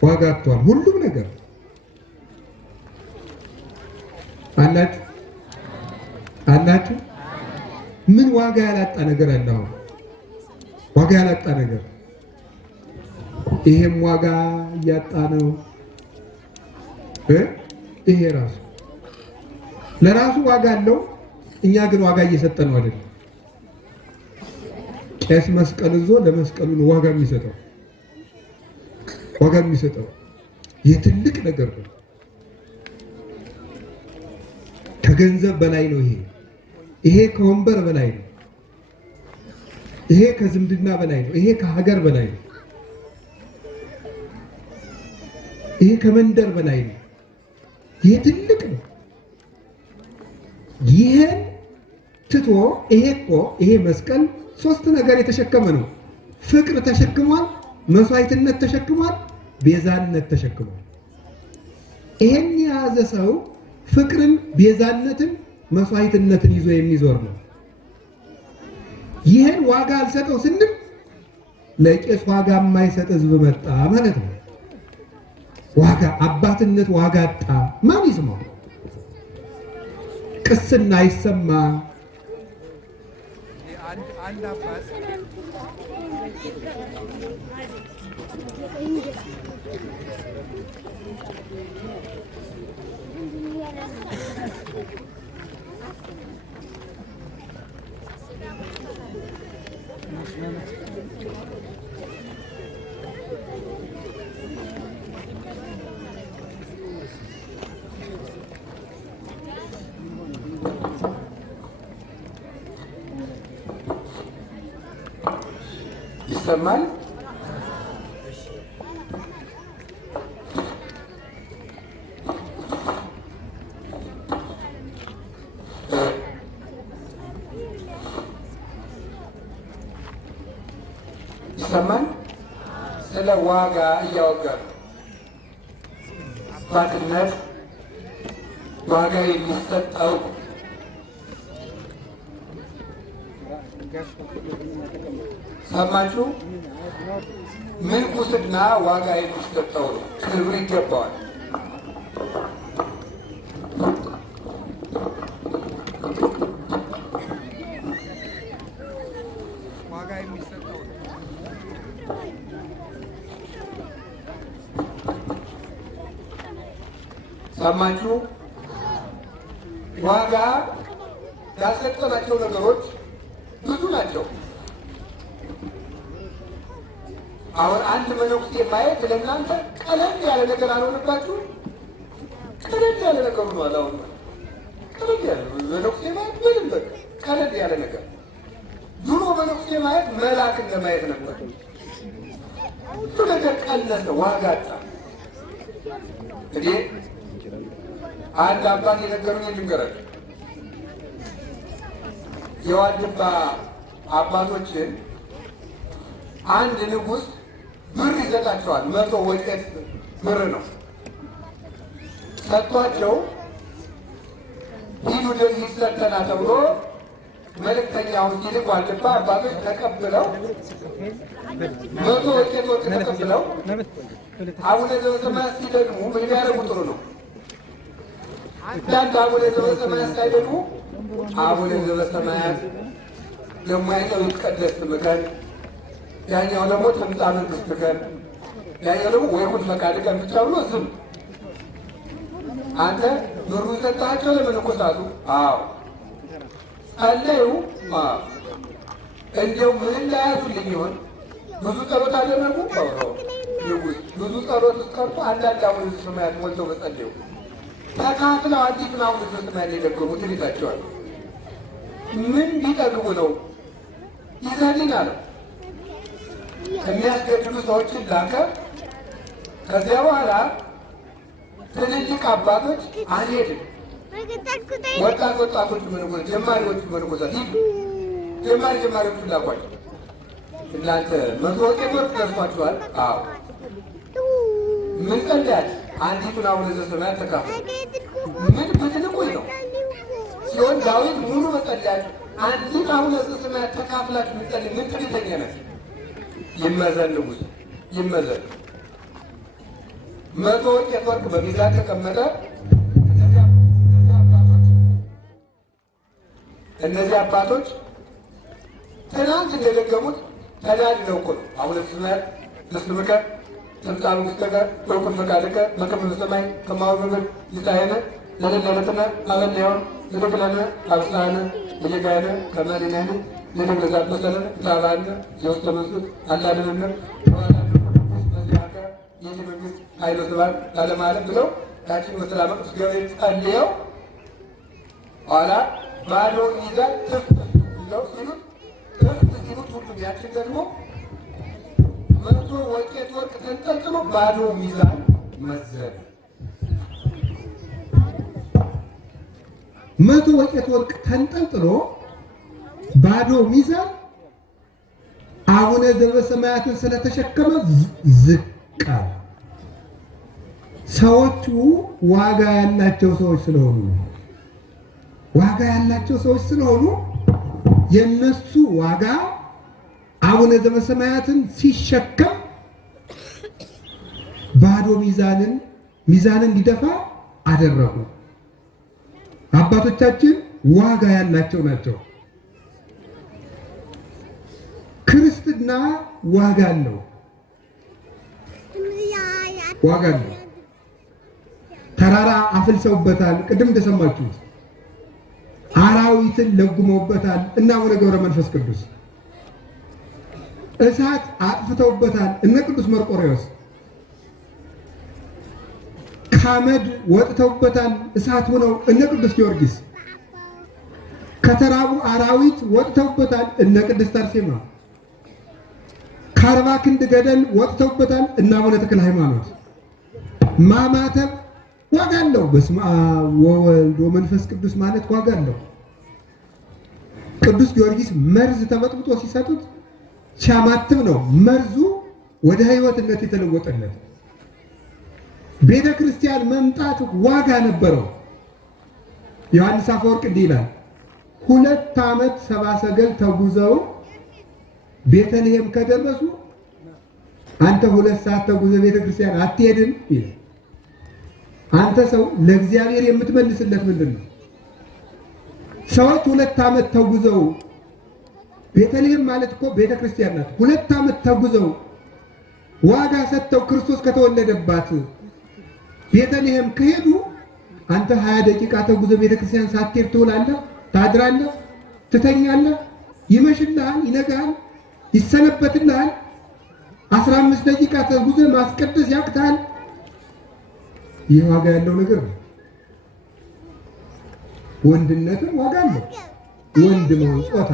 ዋጋ አጥቷል ሁሉም ነገር። አላችሁ ምን ዋጋ ያላጣ ነገር አለ? አሁን ዋጋ ያላጣ ነገር ይሄም ዋጋ እያጣ ነው። ይሄ ራሱ ለራሱ ዋጋ አለው። እኛ ግን ዋጋ እየሰጠ ነው አይደል? ቄስ መስቀል ይዞ ለመስቀሉ ነው ዋጋ የሚሰጠው። የትልቅ ነገር ነው። ከገንዘብ በላይ ነው። ይሄ ከወንበር በላይ ነው። ይሄ ከዝምድና በላይ ነው። ይሄ ከሀገር በላይ ነው። ይሄ ከመንደር በላይ ነው። ይሄ ትልቅ ነው። ይሄን ትቶ ይሄ መስቀል ሶስት ነገር የተሸከመ ነው። ፍቅር ተሸክሟል፣ መስዋዕትነት ተሸክሟል፣ ቤዛነት ተሸክሟል። ይሄን የያዘ ሰው ፍቅርን፣ ቤዛነትን፣ መስዋዕትነትን ይዞ የሚዞር ነው። ይሄን ዋጋ አልሰጠው ስንል ለቄስ ዋጋ የማይሰጥ ህዝብ መጣ ማለት ነው። ዋጋ አባትነት ዋጋ አጣ። ማን ይስማው? ቅስና አይሰማ። አንድ አባት ይሰማል። ይሰማል። ስለ ዋጋ እያወጋን አባትነት ዋጋ የሚሰጠው ሰማችሁ? ምንኩስና ዋጋ የሚሰጠው ነው። ክብር ይገባዋል። ዋጋ የሚሰጠው ነው። ሰማችሁ? ዋጋ ያሰጠናቸው ነገሮች ብዙ ናቸው። አሁን አንድ መነኩሴ ማየት ለእናንተ ቀለል ያለ ነገር አልሆነባችሁ? ቀለል ያለ ነገር ሆኗል። አሁን ቀለል ያለ መነኩሴ ማየት ምንም በቃ ቀለል ያለ ነገር። ድሮ መነኩሴ ማየት መልአክ እንደማየት ነበር። ሁሉ ነገር ቀነሰ፣ ዋጋ አጣ። እንግዲህ አንድ አባት የነገሩኝ ልንገራችሁ። የዋልድባ አባቶችን አንድ ንጉሥ ብር ይሰጣቸዋል። 100 ወቄት ብር ነው ሰጥቷቸው፣ ሂዱ ደዚህ ይሰጠና ተብሎ መልእክተኛውን ሲልክ ዋልድባ አባቶች ተቀብለው 100 ወቄቶች ተቀብለው አቡነ ዘበሰማያት ሲደግሙ ምን ቢያደርጉ ጥሩ ነው? አንዳንድ አቡነ ዘበሰማያት ሳይደግሙ አቡነ ዘበሰማያት ደግሞ ያኛው ይትቀደስ ስምከን፣ ያኛው ደግሞ ትምጻ መንግሥትከን፣ ያኛው ደግሞ ወይኩን ፈቃድከ ብቻ ብሎ ዝም። አንተ ብሩ ሰጣቸው ለመነኮሳቱ። አዎ ጸለዩ። እንዲያው ምን እንዳያዙልኝ ይሆን? ብዙ ጸሎት አደረጉ። ንጉሥ ብዙ ጸሎት ቀርቶ አንዳንድ አቡነ ዘበሰማያት ሞልተው በጸለዩ ተካፍለው አዲሱን አቡነ ዘበሰማያት የደገሙት ይላቸዋል። ምን ቢጠግቡ ነው? ይዘልን አለው። የሚያስገድሉ ሰዎችን ላከ። ከዚያ በኋላ ትልልቅ አባቶች አንሄድም፣ ወጣቶች መነኮሳት፣ ጀማሪዎቹ መነኮሳት ሂዱ። ጀማሪዎቹ ላኳቸው። እናንተ 100 ወቄቶች ደርሷችኋል? አዎ። ምን ጸልያል? አንዲቱን አቡነ ዘበሰማያት ተካፈሉ። ምን ብትልቁኝ ነው? ሲሆን ዳዊት ሙሉ መጸለያቸው አንዲት አቡነ ዘበሰማያት ተካፍላችሁ ምጸልይ ምን ትዕቢተኛ ናት? ይመዘን ንጉሥ ይመዘን። 100 ወቄት ወርቅ በሚዛን ተቀመጠ። እነዚህ አባቶች ትናንት እንደደገሙት ተናድደው እኮ ነው። አቡነ ዘበሰማያት ተስልምከ ስልጣኑ ውስጠከ በኩል ፈቃድከ በከመ በሰማይ ከማሁ በምድር ይሳየነ ለለለለትነ አበናየውን ዝድግለነ አብሳነ በየጋየነ ከመሪነነ ለነገዛት መሰለነ ታባነ የውስተ መንሱት አላድነነ በዚያከ የዚህ መንግስት ኃይለ ስብሐት ላለማለት ብለው ታችን መስላ መቅደስ ገብርኤል ጸልየው ኋላ ባዶ ይዛል ትፍት ነው ሲሉት ትፍት ሲሉት ሁሉም ያችን ደግሞ 100 ወቄት ወርቅ ተንጠልጥሎ ባዶ ሚዛን መዘነ። 100 ወቄት ወርቅ ተንጠልጥሎ ባዶ ሚዛን አቡነ ዘበሰማያትን ስለተሸከመ ዝቅ አለ። ሰዎቹ ዋጋ ያላቸው ሰዎች ስለሆኑ የነሱ ዋጋ አቡነ ዘበሰማያትን ሲሸከም ባዶ ሚዛንን እንዲደፋ አደረጉ። አባቶቻችን ዋጋ ያላቸው ናቸው። ክርስትና ዋጋ አለው። ተራራ አፍልሰውበታል። ቅድም እንደሰማችሁት አራዊትን ለጉመውበታል እና አቡነ ገብረ መንፈስ ቅዱስ እሳት አጥፍተውበታል እነ ቅዱስ መርቆሬዎስ ከአመድ ወጥተውበታል እሳት ሆነው እነ ቅዱስ ጊዮርጊስ ከተራቡ አራዊት ወጥተውበታል እነ ቅድስት አርሴማ ከአርባ ክንድ ገደል ወጥተውበታል እነ አቡነ ተክለ ሃይማኖት። ማማተብ ዋጋ አለው። በስመ አብ ወወልድ ወመንፈስ ቅዱስ ማለት ዋጋ አለው። ቅዱስ ጊዮርጊስ መርዝ ተመጥብጦ ሲሰጡት ሲያማትብ ነው መርዙ ወደ ሕይወትነት የተለወጠለት። ቤተ ክርስቲያን መምጣት ዋጋ ነበረው። ዮሐንስ አፈወርቅ እንዲህ ይላል፣ 2 ዓመት 70 ሰገል ተጉዘው ቤተልሔም ከደረሱ አንተ 2 ሰዓት ተጉዘው ቤተ ክርስቲያን አትሄድም ይላል። አንተ ሰው ለእግዚአብሔር የምትመልስለት ምንድን ነው? ሰዎች 2 ዓመት ተጉዘው ቤተልሔም ማለት እኮ ቤተ ክርስቲያን ናት። 2 ዓመት ተጉዘው ዋጋ ሰጥተው ክርስቶስ ከተወለደባት ቤተልሔም ከሄዱ አንተ 20 ደቂቃ ተጉዘው ቤተ ክርስቲያን ሳትሄድ ትውላለህ፣ ታድራለህ፣ ትተኛለህ፣ ይመሽልሃል፣ ይነጋል፣ ይሰነበትልሃል። 15 ደቂቃ ተጉዘህ ማስቀደስ ያቅታል። ይህ ዋጋ ያለው ነገር ነው። ወንድነትም ዋጋ አለው። ወንድ መሆን ጾታ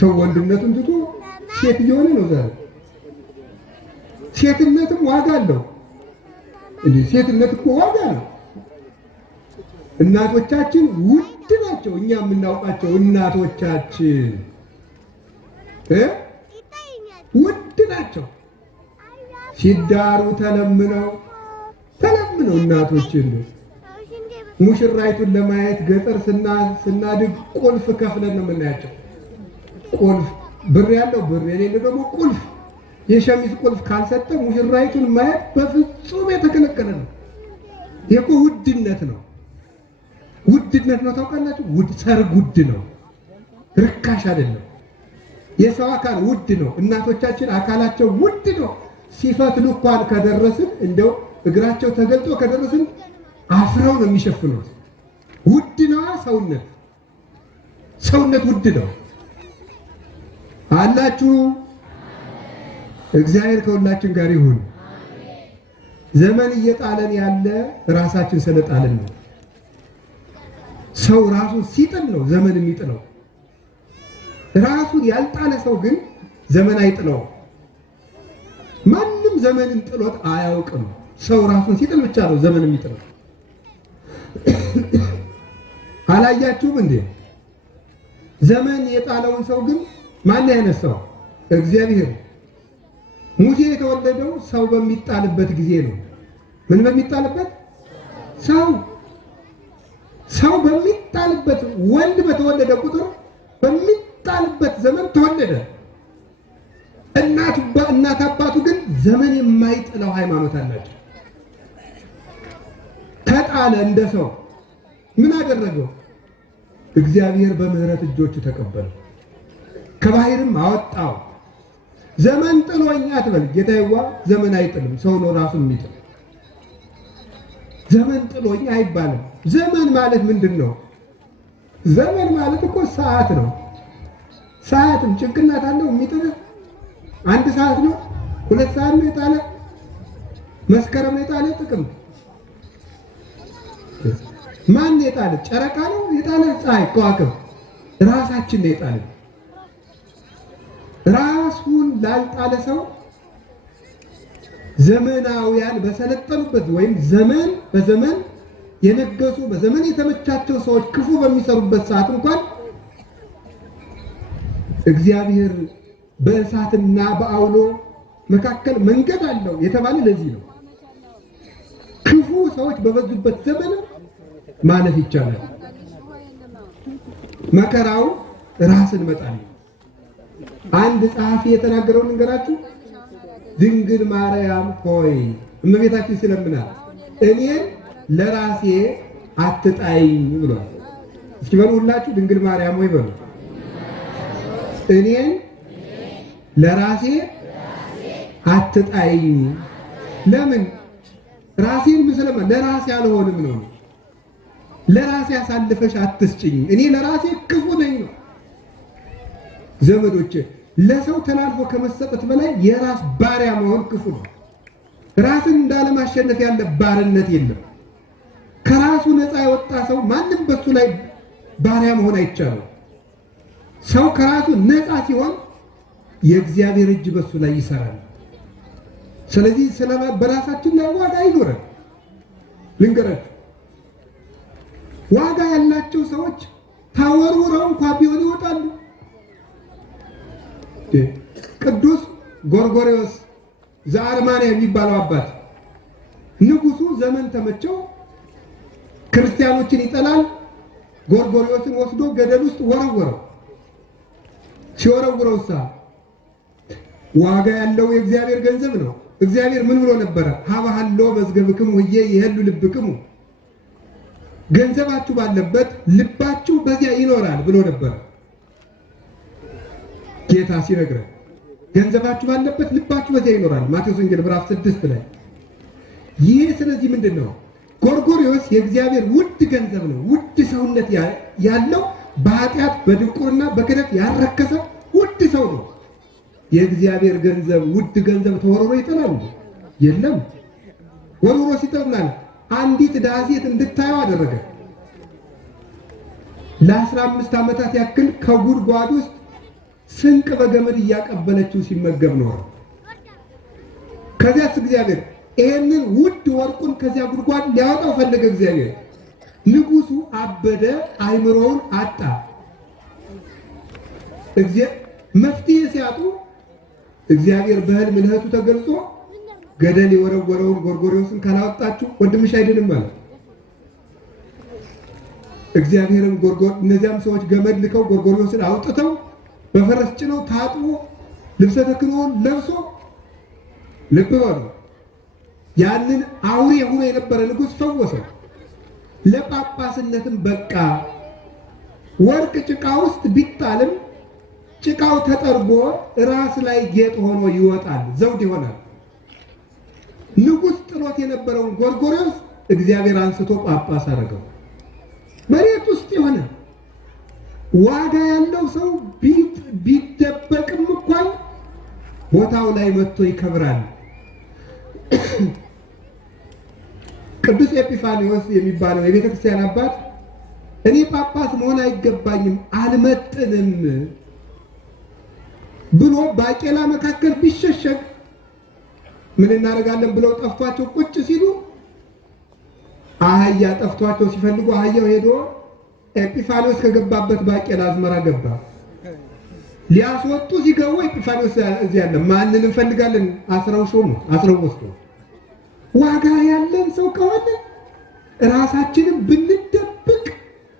ሰው ወንድነቱን ትቶ ሴት እየሆነ ነው ዛሬ። ሴትነትም ዋጋ አለው። እንዴ ሴትነት እኮ ዋጋ ነው። እናቶቻችን ውድ ናቸው። እኛ የምናውቃቸው እናቶቻችን ውድ ናቸው። ሲዳሩ ተለምነው እናቶችን ሙሽራይቱን ለማየት ገጠር ስናድግ ቁልፍ ከፍለን ነው የምናያቸው። ቁልፍ ብር ያለው ብር የሌለው ደግሞ ቁልፍ፣ የሸሚዝ ቁልፍ ካልሰጠ ሙሽራይቱን ማየት በፍጹም የተከለከለ ነው። ይሄ እኮ ውድነት ነው። ታውቃላችሁ? ሰርግ ውድ ነው፣ ርካሽ አይደለም። የሰው አካል ውድ ነው። እናቶቻችን አካላቸው ውድ ነው። ሲፈትሉ እንኳን ከደረስን እንደው እግራቸው ተገልጦ ከደረስን አፍረው ነው የሚሸፍኑት። ውድ ነው ሰውነት ውድ ነው። አላችሁ። እግዚአብሔር ከሁላችን ጋር ይሁን። ዘመን እየጣለን ያለ ራሳችን ስለጣልን ነው። ሰው ራሱን ሲጥል ነው ዘመን የሚጥለው። ራሱን ያልጣለ ሰው ግን ዘመን አይጥለው። ማንም ዘመንን ጥሎት አያውቅም። ሰው ራሱን ሲጥል ብቻ ነው ዘመን የሚጥለው። አላያችሁም እንዴ? ዘመን የጣለውን ሰው ግን ማን ያነሳው? እግዚአብሔር። ሙሴ የተወለደው ሰው በሚጣልበት ጊዜ ነው። ምን በሚጣልበት? ሰው። ሰው በሚጣልበት ወንድ በተወለደ ቁጥር በሚጣልበት ዘመን ተወለደ። እናት አባቱ ግን ዘመን የማይጥለው ሃይማኖት አላቸው። ተጣለ እንደ ሰው ምን አደረገው? እግዚአብሔር በምህረት እጆቹ ተቀበለው፣ ከባህርም አወጣው። ዘመን ጥሎኝ አትበል ጌታዬዋ፣ ዘመን አይጥልም፣ ሰው ነው ራሱ የሚጥል። ዘመን ጥሎኝ አይባልም። ዘመን ማለት ምንድን ነው? ዘመን ማለት እኮ ሰዓት ነው። ሰዓትም ጭንቅላት አለው የሚጥል አንድ ሰዓት ነው፣ 2 ሰዓት ነው የጣለ፣ መስከረም የጣለ ጥቅምት። ማን የጣለ? ጨረቃ ነው የጣለ? ፀሐይ፣ ከዋክብት፣ ራሳችን ነው የጣለ። ራሱን ላልጣለ ሰው ዘመናውያን በሰለጠኑበት ወይም ዘመን በዘመን የነገሱ በዘመን የተመቻቸው ሰዎች ክፉ በሚሰሩበት ሰዓት እንኳን እግዚአብሔር በእሳትና በአውሎ መካከል መንገድ አለው የተባለ ለዚህ ነው። ክፉ ሰዎች በበዙበት ዘመን ማለፍ ይቻላል። መከራው ራስን መጣል። አንድ ጸሐፊ የተናገረውን እንገራችሁ። ድንግል ማርያም ሆይ እመቤታችን ስለምናል እኔን ለራሴ አትጣይኝ ብሏል። እስኪ በሉ ሁላችሁ ድንግል ማርያም ሆይ በሉ። እኔን ለራሴ አትጣይኝ። ለምን? ራሴን ምስለማ ለራሴ አልሆንም ነው። ለራሴ አሳልፈሽ አትስጭኝ፣ እኔ ለራሴ ክፉ ነኝ ነው። ዘመዶቼ ለሰው ተላልፎ ከመሰጠት በላይ የራስ ባሪያ መሆን ክፉ ነው። ራስን እንዳለማሸነፍ ያለ ባርነት የለም። ከራሱ ነፃ የወጣ ሰው ማንም በሱ ላይ ባሪያ መሆን አይቻልም። ሰው ከራሱ ነፃ ሲሆን የእግዚአብሔር እጅ በሱ ላይ ይሰራል። ስለዚህ በራሳችን ላይ ዋጋ አይኖርም። ልንገራችሁ፣ ዋጋ ያላቸው ሰዎች ተወርውረው እንኳን ቢሆን ይወጣሉ። ቅዱስ ጎርጎርዮስ ዘአርማንያ የሚባለው አባት ንጉሱ ዘመን ተመቸው፣ ክርስቲያኖችን ይጠላል። ጎርጎርዮስን ወስዶ ገደል ውስጥ ወረወረው። ሲወረውረው ዋጋ ያለው የእግዚአብሔር ገንዘብ ነው። እግዚአብሔር ምን ብሎ ነበረ? ሀባሃሎ መዝገብክሙ ወየ ይሄሉ ልብክሙ፣ ገንዘባችሁ ባለበት ልባችሁ በዚያ ይኖራል ብሎ ነበረ ጌታ ሲነግረን። ገንዘባችሁ ባለበት ልባችሁ በዚያ ይኖራል ማቴዎስ ወንጌል ምዕራፍ 6 ላይ። ይህ ስለዚህ ምንድን ነው? ጎርጎርዮስ የእግዚአብሔር ውድ ገንዘብ ነው። ውድ ሰውነት ያለው በኃጢአት በድንቁርና በክደት ያረከሰ ውድ ሰው ነው። የእግዚአብሔር ገንዘብ ውድ ገንዘብ ተወርሮ ይጥላል? የለም። ወርውሮ ሲጥላል አንዲት ድሃ ሴት እንድታየው አደረገ። ለ15 ዓመታት ያክል ከጉድጓድ ውስጥ ስንቅ በገመድ እያቀበለችው ሲመገብ ኖረ። ከዚያስ እግዚአብሔር ይሄንን ውድ ወርቁን ከዚያ ጉድጓድ ሊያወጣው ፈለገ። እግዚአብሔር ንጉሱ አበደ፣ አይምሮውን አጣ። መፍትሄ ሲያጡ እግዚአብሔር በሕልም ለእህቱ ተገልጾ ገደል የወረወረውን ጎርጎርዮስን ካላወጣችሁ ወንድምሽ አይድንም ማለት። እግዚአብሔርም እነዚያም ሰዎች ገመድ ልከው ጎርጎርዮስን አውጥተው በፈረስ ጭነው ታጥቦ ልብሰ ተክህኖውን ለብሶ ልብ በሉ ያንን አውሬ ሆኖ የነበረ ንጉሥ ፈወሰው። ለጳጳስነትም በቃ። ወርቅ ጭቃ ውስጥ ቢጣልም ጭቃው ተጠርጎ ራስ ላይ ጌጥ ሆኖ ይወጣል፣ ዘውድ ይሆናል። ንጉሥ ጥሎት የነበረውን ጎርጎርዮስ እግዚአብሔር አንስቶ ጳጳስ አደረገው። መሬት ውስጥ የሆነ ዋጋ ያለው ሰው ቢደበቅም እንኳን ቦታው ላይ መጥቶ ይከብራል። ቅዱስ ኤጲፋኒዎስ የሚባለው የቤተ ክርስቲያን አባት እኔ ጳጳስ መሆን አይገባኝም አልመጥንም ብሎ ባቄላ መካከል ቢሸሸግ ምን እናደርጋለን ብለው ጠፍቷቸው ቁጭ ሲሉ አህያ ጠፍቷቸው ሲፈልጉ አህያው ሄዶ ኤጲፋኒዎስ ከገባበት ባቄላ አዝመራ ገባ። ሊያስወጡ ሲገቡ ኤጲፋኒዎስ እዚህ ያለ ማንን እንፈልጋለን? አስረው ወስዶ ዋጋ ያለን ሰው ከሆነ ራሳችንን ብንደብቅ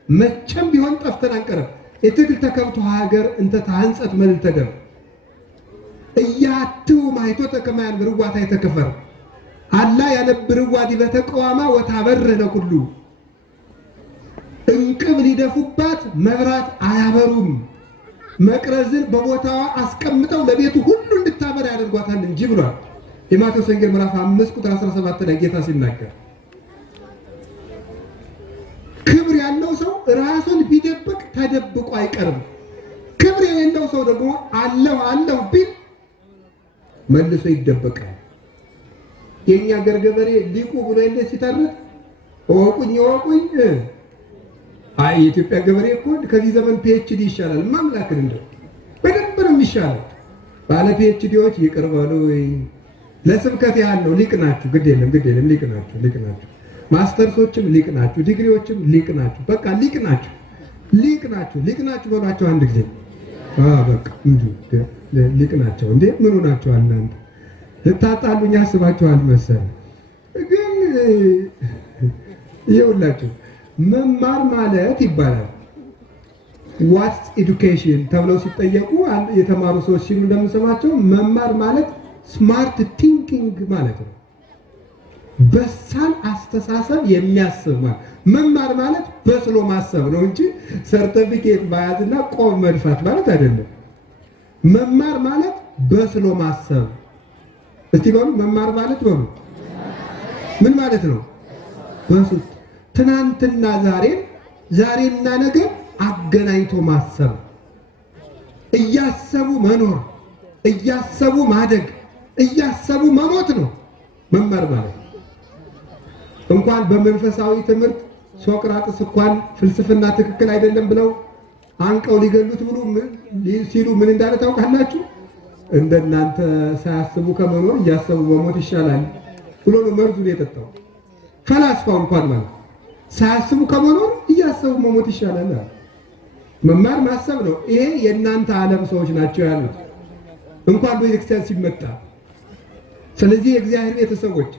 መቼም ቢሆን ጠፍተን አንቀርም። እትክል ተከብቶ ሀገር እንተ ታንጸት መልዕልተ ደም እያትው ማይቶተ ከመ ያንብርዋ ታሕተ አላ ያነብርዋ ዲበ ተቀዋማ ወታበርህ ለኩሉ እንቅብ ሊደፉባት መብራት አያበሩም፣ መቅረዝን በቦታዋ አስቀምጠው ለቤቱ ሁሉ እንድታበራ ያደርጓታል እንጂ ብሏል። የማቴዎስ ወንጌል ምዕራፍ 5 ቁጥር 17 ላይ ጌታ ሲናገር ክብር ያለው ሰው ራሱን ቢደብቅ ተደብቆ አይቀርም። ክብር የሌለው ሰው ደግሞ አለሁ አለሁ ቢል መልሶ ይደበቃል። የኛ ሀገር ገበሬ ሊቁ ብሎ እንደ ሲተርት ወቁኝ ወቁኝ አይ የኢትዮጵያ ገበሬ እኮ ከዚህ ዘመን ፒኤችዲ ይሻላል። ማምላክን እንደው በደንብ ነው የሚሻለው። ባለ ፒኤችዲዎች ይቅር በሉ ወይ ለስብከት ያህል ነው። ሊቅ ናችሁ፣ ግድ የለም ሊቅ ናችሁ። ማስተርሶችም ሊቅ ናችሁ፣ ዲግሪዎችም ሊቅ ናችሁ። በቃ ሊቅ ናችሁ በሏቸው አንድ ጊዜ። በቃ እንዴ ሊቅ ናቸው እንዴ ምኑ ናቸው እናንተ? ልታጣሉኝ አስባችኋል መሰለኝ። ግን ይኸውላችሁ መማር ማለት ይባላል ዋትስ ኤዱኬሽን ተብለው ሲጠየቁ የተማሩ ሰዎች ሲሉ እንደምሰማቸው መማር ማለት ስማርት ቲንኪንግ ማለት ነው። በሳል አስተሳሰብ የሚያስብ ማለት መማር ማለት በስሎ ማሰብ ነው እንጂ ሰርተፊኬት መያዝና ቆብ መድፋት ማለት አይደለም። መማር ማለት በስሎ ማሰብ። እስቲ በሉ መማር ማለት በሉ ምን ማለት ነው? በስሎ ትናንትና ዛሬና ነገ አገናኝቶ ማሰብ፣ እያሰቡ መኖር፣ እያሰቡ ማደግ፣ እያሰቡ መሞት ነው መማር ማለት። እንኳን በመንፈሳዊ ትምህርት ሶቅራጥስ እንኳን ፍልስፍና ትክክል አይደለም ብለው አንቀው ሊገሉት ብሎ ሲሉ ምን እንዳለ ታውቃላችሁ? እንደናንተ ሳያስቡ ከመኖር እያሰቡ መሞት ይሻላል ብሎ ነው መርዙን የጠጣው። ፈላስፋው እንኳን ማለት ሳያስቡ ከመኖር እያሰቡ መሞት ይሻላል። መማር ማሰብ ነው። ይሄ የእናንተ ዓለም ሰዎች ናቸው ያሉት እንኳን በቤተክርስቲያን ሲመጣ። ስለዚህ የእግዚአብሔር ቤተሰቦች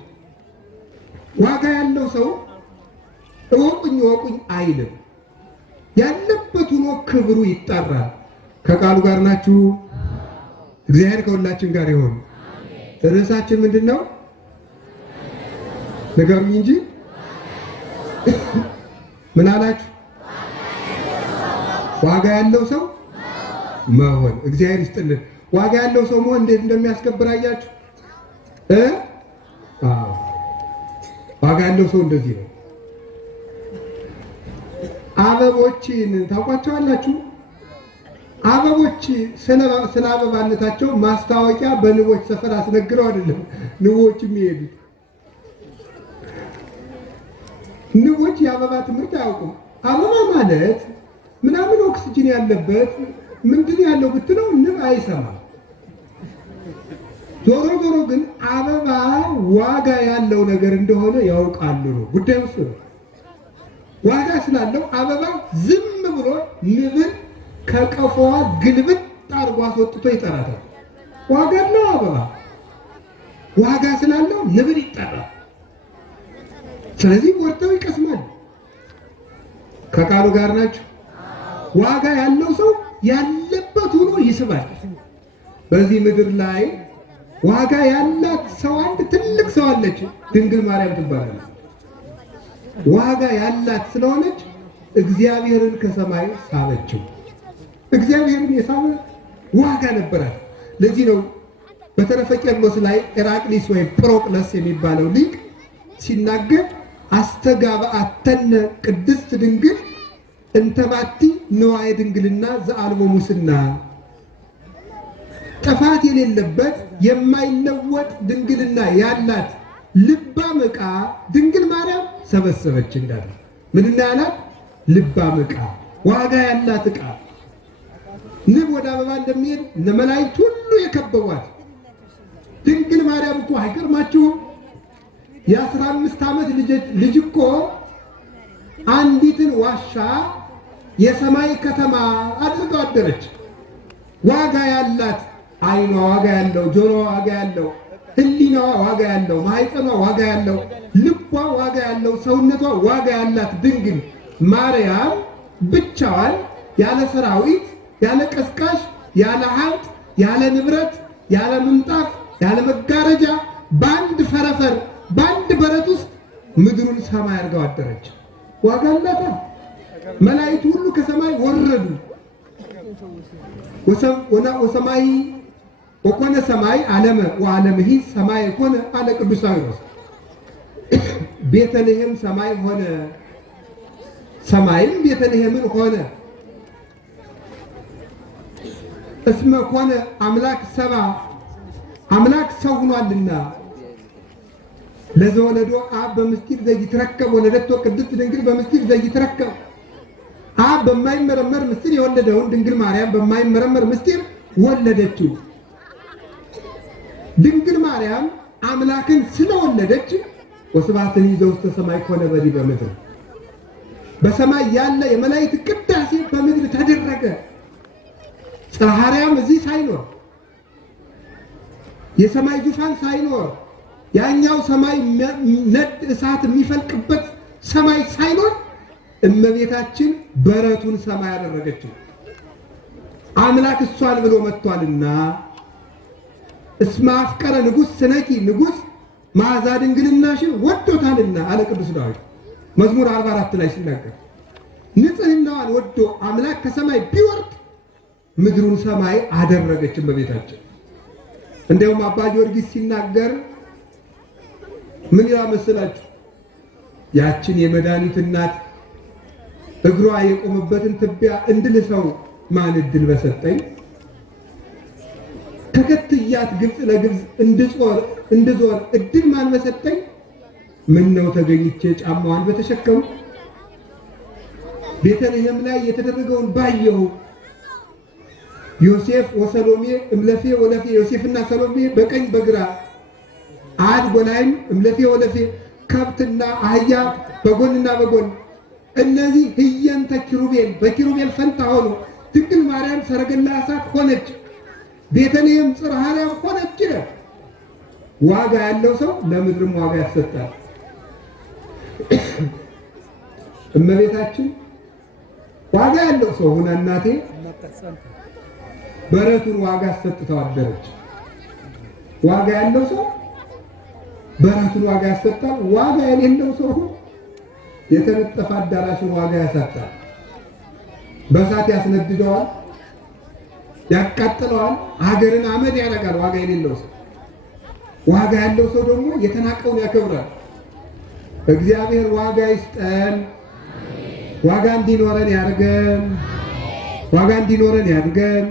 ዋጋ ያለው ሰው እወቁኝ አይልም። ያለበት ሆኖ ክብሩ ይጠራል። ከቃሉ ጋር ናችሁ? እግዚአብሔር ከሁላችን ጋር ይሁን። ርዕሳችን ምንድን ነው? ንገሩኝ እንጂ ምን አላችሁ? ዋጋ ያለው ሰው መሆን። እግዚአብሔር ይስጥልን። ዋጋ ያለው ሰው መሆን እንዴት እንደሚያስከብር አያችሁ? ዋጋ ያለው ሰው እንደዚህ ነው። አበቦችን ታውቋቸዋላችሁ? አበቦች ስለ አበባነታቸው ማስታወቂያ በንቦች ሰፈር አስነግረው አይደለም ንቦች የሚሄዱት። ንቦች የአበባ ትምህርት አያውቁም። አበባ ማለት ምናምን ኦክሲጅን ያለበት ምንድን ያለው ብትለው ንብ አይሰማም። ዞሮ ግን አበባ ዋጋ ያለው ነገር እንደሆነ ያውቃሉ ነው ጉዳዩ። እሱ ነው። ዋጋ ስላለው አበባ ዝም ብሎ ንብን ከቀፎዋ ግልብጥ አድርጎ አስወጥቶ ይጠራታል። ዋጋ ነው አበባ። ዋጋ ስላለው ንብን ይጠራል። ስለዚህ ወርተው ይቀስማል። ከቃሉ ጋር ናቸው። ዋጋ ያለው ሰው ያለበት ሆኖ ይስባል። በዚህ ምድር ላይ ዋጋ ያላት ሰው አንድ ትልቅ ሰው አለች፣ ድንግል ማርያም ትባላለች። ዋጋ ያላት ስለሆነች እግዚአብሔርን ከሰማይ ሳበችው። እግዚአብሔርን የሳበ ዋጋ ነበራት። ለዚህ ነው በተረፈ ቄርሎስ ላይ ኤራቅሊስ ወይም ጵሮቅለስ የሚባለው ሊቅ ሲናገር አስተጋብአተነ ቅድስት ድንግል እንተባቲ ንዋየ ድንግልና ዘአልቦ ሙስና፣ ጥፋት የሌለበት የማይለወጥ ድንግልና ያላት ልባም ዕቃ ድንግል ማርያም ሰበሰበች እንዳለ። ምንና ያላት? ልባም ዕቃ፣ ዋጋ ያላት ዕቃ። ንብ ወደ አበባ እንደሚሄድ መላእክት ሁሉ የከበቧት ድንግል ማርያም እኮ አይገርማችሁም? የ15 ዓመት ልጅ እኮ አንዲትን ዋሻ የሰማይ ከተማ አድርገው አደረች። ዋጋ ያላት ዓይኗ ዋጋ ያለው፣ ጆሮዋ ዋጋ ያለው፣ ሕሊናዋ ዋጋ ያለው፣ ማኅፀኗ ዋጋ ያለው፣ ልቧ ዋጋ ያለው፣ ሰውነቷ ዋጋ ያላት ድንግል ማርያም ብቻዋን ያለ ሰራዊት፣ ያለ ቀስቃሽ፣ ያለ ሀብት፣ ያለ ንብረት፣ ያለ ምንጣፍ፣ ያለ መጋረጃ በአንድ ፈረፈር በአንድ በረት ውስጥ ምድሩን ሰማይ አድርገው አደረች። ዋጋ አላታ። መላእክት ሁሉ ከሰማይ ወረዱ። ወሰማይ ወኮነ ሰማይ ዓለመ ወዓለምሂ ሰማይ ሆነ አለ ቅዱስ ጳውሎስ። ቤተልሔም ሰማይ ሆነ፣ ሰማይም ቤተልሔምን ሆነ። እስመ ኮነ አምላክ ሰባ አምላክ ሰው ሆኗልና ለዘወለዶ አብ በምስጢር ዘይትረከብ ወለደቶ ቅድስት ድንግል በምስጢር ዘይትረከብ። አብ በማይመረመር ምስጢር የወለደውን ድንግል ማርያም በማይመረመር ምስጢር ወለደችው። ድንግል ማርያም አምላክን ስለወለደች ወስብሐትን ይዘው ውስተ ሰማይ ኮነ በዲበ ምድር። በሰማይ ያለ የመላእክት ቅዳሴ በምድር ተደረገ። ጽርሐ አርያም እዚህ ሳይኖር የሰማይ ዙፋን ሳይኖር ያኛው ሰማይ ነድ እሳት የሚፈልቅበት ሰማይ ሳይኖር እመቤታችን በረቱን ሰማይ ያደረገችው። አምላክ እሷን ብሎ መጥቷልና እስመ አፍቀረ ንጉሥ ስነኪ ንጉሥ መዓዛ ድንግልናሽን ወዶታልና አለ ቅዱስ ዳዊት መዝሙር 44 ላይ ሲናገር። ንጽሕናዋን ወዶ አምላክ ከሰማይ ቢወርድ ምድሩን ሰማይ አደረገች እመቤታችን። እንደውም አባ ጊዮርጊስ ሲናገር ምን ይላል መሰላችሁ? ያችን የመድኃኒት እናት እግሯ የቆመበትን ትቢያ እንድልሰው ማን እድል በሰጠኝ፣ ተከትያት ግብፅ ለግብፅ እንድዞር እድል ማን በሰጠኝ፣ ምን ነው ተገኝቼ ጫማዋን በተሸከሙ። ቤተልሔም ላይ የተደረገውን ባየሁ። ዮሴፍ ወሰሎሜ እምለፌ ወለፌ፣ ዮሴፍና ሰሎሜ በቀኝ በግራ አድ ጎላይም እምለፌ ወለፌ፣ ከብትና አህያ በጎንና በጎን። እነዚህ ህየንተ ኪሩቤል በኪሩቤል ፈንታ ሆኖ ድንግል ማርያም ሰረገላ እሳት ሆነች። ቤተልሔም ጽርሐ አርያም ሆነች። ዋጋ ያለው ሰው ለምድርም ዋጋ ያሰጣል። እመቤታችን ዋጋ ያለው ሰው ሆና እናቴ በረቱን ዋጋ አሰጥተው አደረች። ዋጋ ያለው ሰው በረቱን ዋጋ ያሰጣል። ዋጋ የሌለው ሰው የተነጠፈ አዳራሽን ዋጋ ያሳጣል። በእሳት ያስነድደዋል፣ ያቃጥለዋል፣ ሀገርን አመድ ያደርጋል። ዋጋ የሌለው ሰው። ዋጋ ያለው ሰው ደግሞ የተናቀውን ያከብራል። እግዚአብሔር ዋጋ ይስጠን። ዋጋ እንዲኖረን ያድርገን። ዋጋ እንዲኖረን ያድርገን።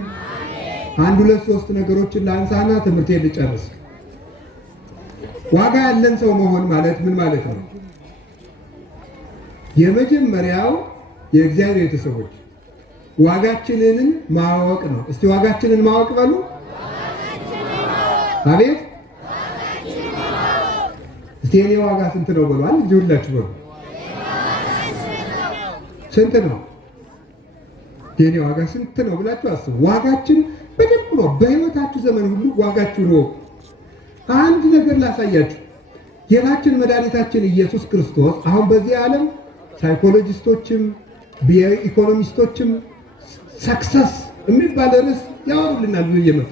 አንድ ሁለት ሶስት ነገሮችን ላንሳና ትምህርቴን ልጨርስ። ዋጋ ያለን ሰው መሆን ማለት ምን ማለት ነው? የመጀመሪያው የእግዚአብሔር ቤተሰቦች ዋጋችንን ማወቅ ነው። እስቲ ዋጋችንን ማወቅ በሉ። አቤት እስቲ የኔ ዋጋ ስንት ነው በሉ። አንድ ሁላችሁ በሉ። ስንት ነው የኔ ዋጋ ስንት ነው ብላችሁ አስቡ። ዋጋችን በደንብ ነው። በህይወታችሁ ዘመን ሁሉ ዋጋችሁ ነው። አንድ ነገር ላሳያችሁ። ጌታችን መድኃኒታችን ኢየሱስ ክርስቶስ አሁን በዚህ ዓለም ሳይኮሎጂስቶችም ኢኮኖሚስቶችም ሰክሰስ የሚባል ርዕስ ያወሩልናል። ብዙ እየመጡ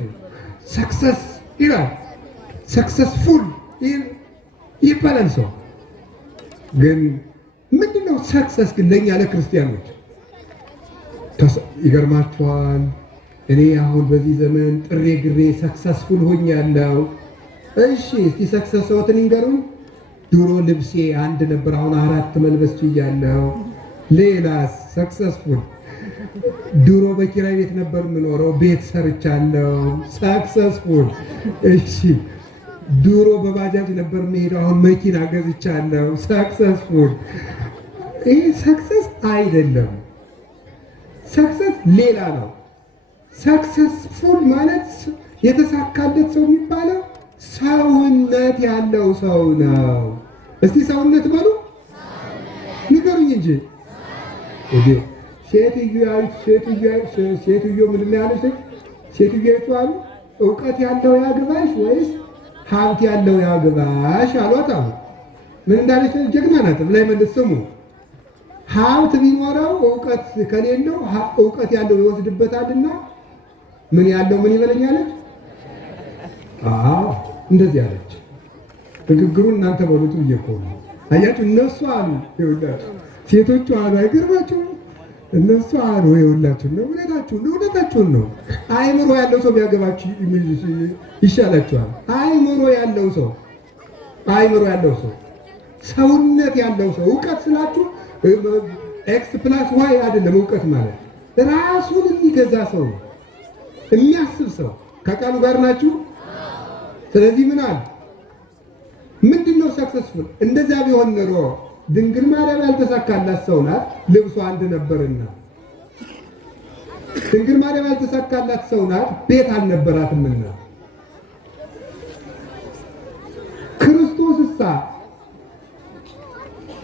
ሰክሰስ ይላል። ሰክሰስፉል ይባላል ሰው። ግን ምንድነው ሰክሰስ? ግን ለእኛ ለክርስቲያኖች ይገርማችኋል። እኔ አሁን በዚህ ዘመን ጥሬ ግሬ ሰክሰስፉል ሆኛለሁ። እሺ እስቲ ሰክሰስ ወትን ይንገሩኝ። ድሮ ልብሴ አንድ ነበር፣ አሁን 4 መልበስ ችያለሁ። ሌላስ ሰክሰስፉል? ድሮ በኪራይ ቤት ነበር የምኖረው፣ ቤት ሰርቻለሁ። ሰክሰስፉል? እሺ ድሮ በባጃጅ ነበር የምሄደው፣ አሁን መኪና ገዝቻለሁ። ሰክሰስፉል? ይህ ሰክሰስ አይደለም። ሰክሰስ ሌላ ነው። ሰክሰስፉል ማለት የተሳካለት ሰው የሚባለው ሰውነት ያለው ሰው ነው። እስቲ ሰውነት በሉ ንገሩኝ እንጂ ሴትዮ ምንድን ያለች? ሴትዮቱ አሉ እውቀት ያለው ያግባሽ ወይስ ሀብት ያለው ያግባሽ አሏት። አሉ ምን እንዳለች? ጀግና ናት ላይ መልስ ስሙ። ሀብት ቢኖረው እውቀት ከሌለው እውቀት ያለው ይወስድበታልና ምን ያለው ምን ይበለኛለች? እንደዚህ አለች። ንግግሩን እናንተ በሉት ብዬ እኮ ነው። አያችሁ እነሱ አሉ ይኸውላችሁ፣ ሴቶቹ አሉ አይገርማችሁም? እነሱ አሉ ይኸውላችሁ ነው። እውነታችሁን ነው። አይምሮ ያለው ሰው ቢያገባችሁ ይሻላችኋል። አይምሮ ያለው ሰው ሰውነት ያለው ሰው እውቀት ስላችሁ ኤክስ ፕላስ ዋይ አይደለም። እውቀት ማለት ራሱን የሚገዛ ሰው የሚያስብ ሰው ከቃሉ ጋር ናችሁ። ስለዚህ ምን አለ? ምንድነው ሰክሰስፉል? እንደዚያ ቢሆን ኖሮ ድንግል ማርያም ያልተሳካላት ሰው ናት፣ ልብሷ አንድ ነበርና። ድንግል ማርያም ያልተሳካላት ሰው ናት፣ ቤት አልነበራትምና። ክርስቶስሳ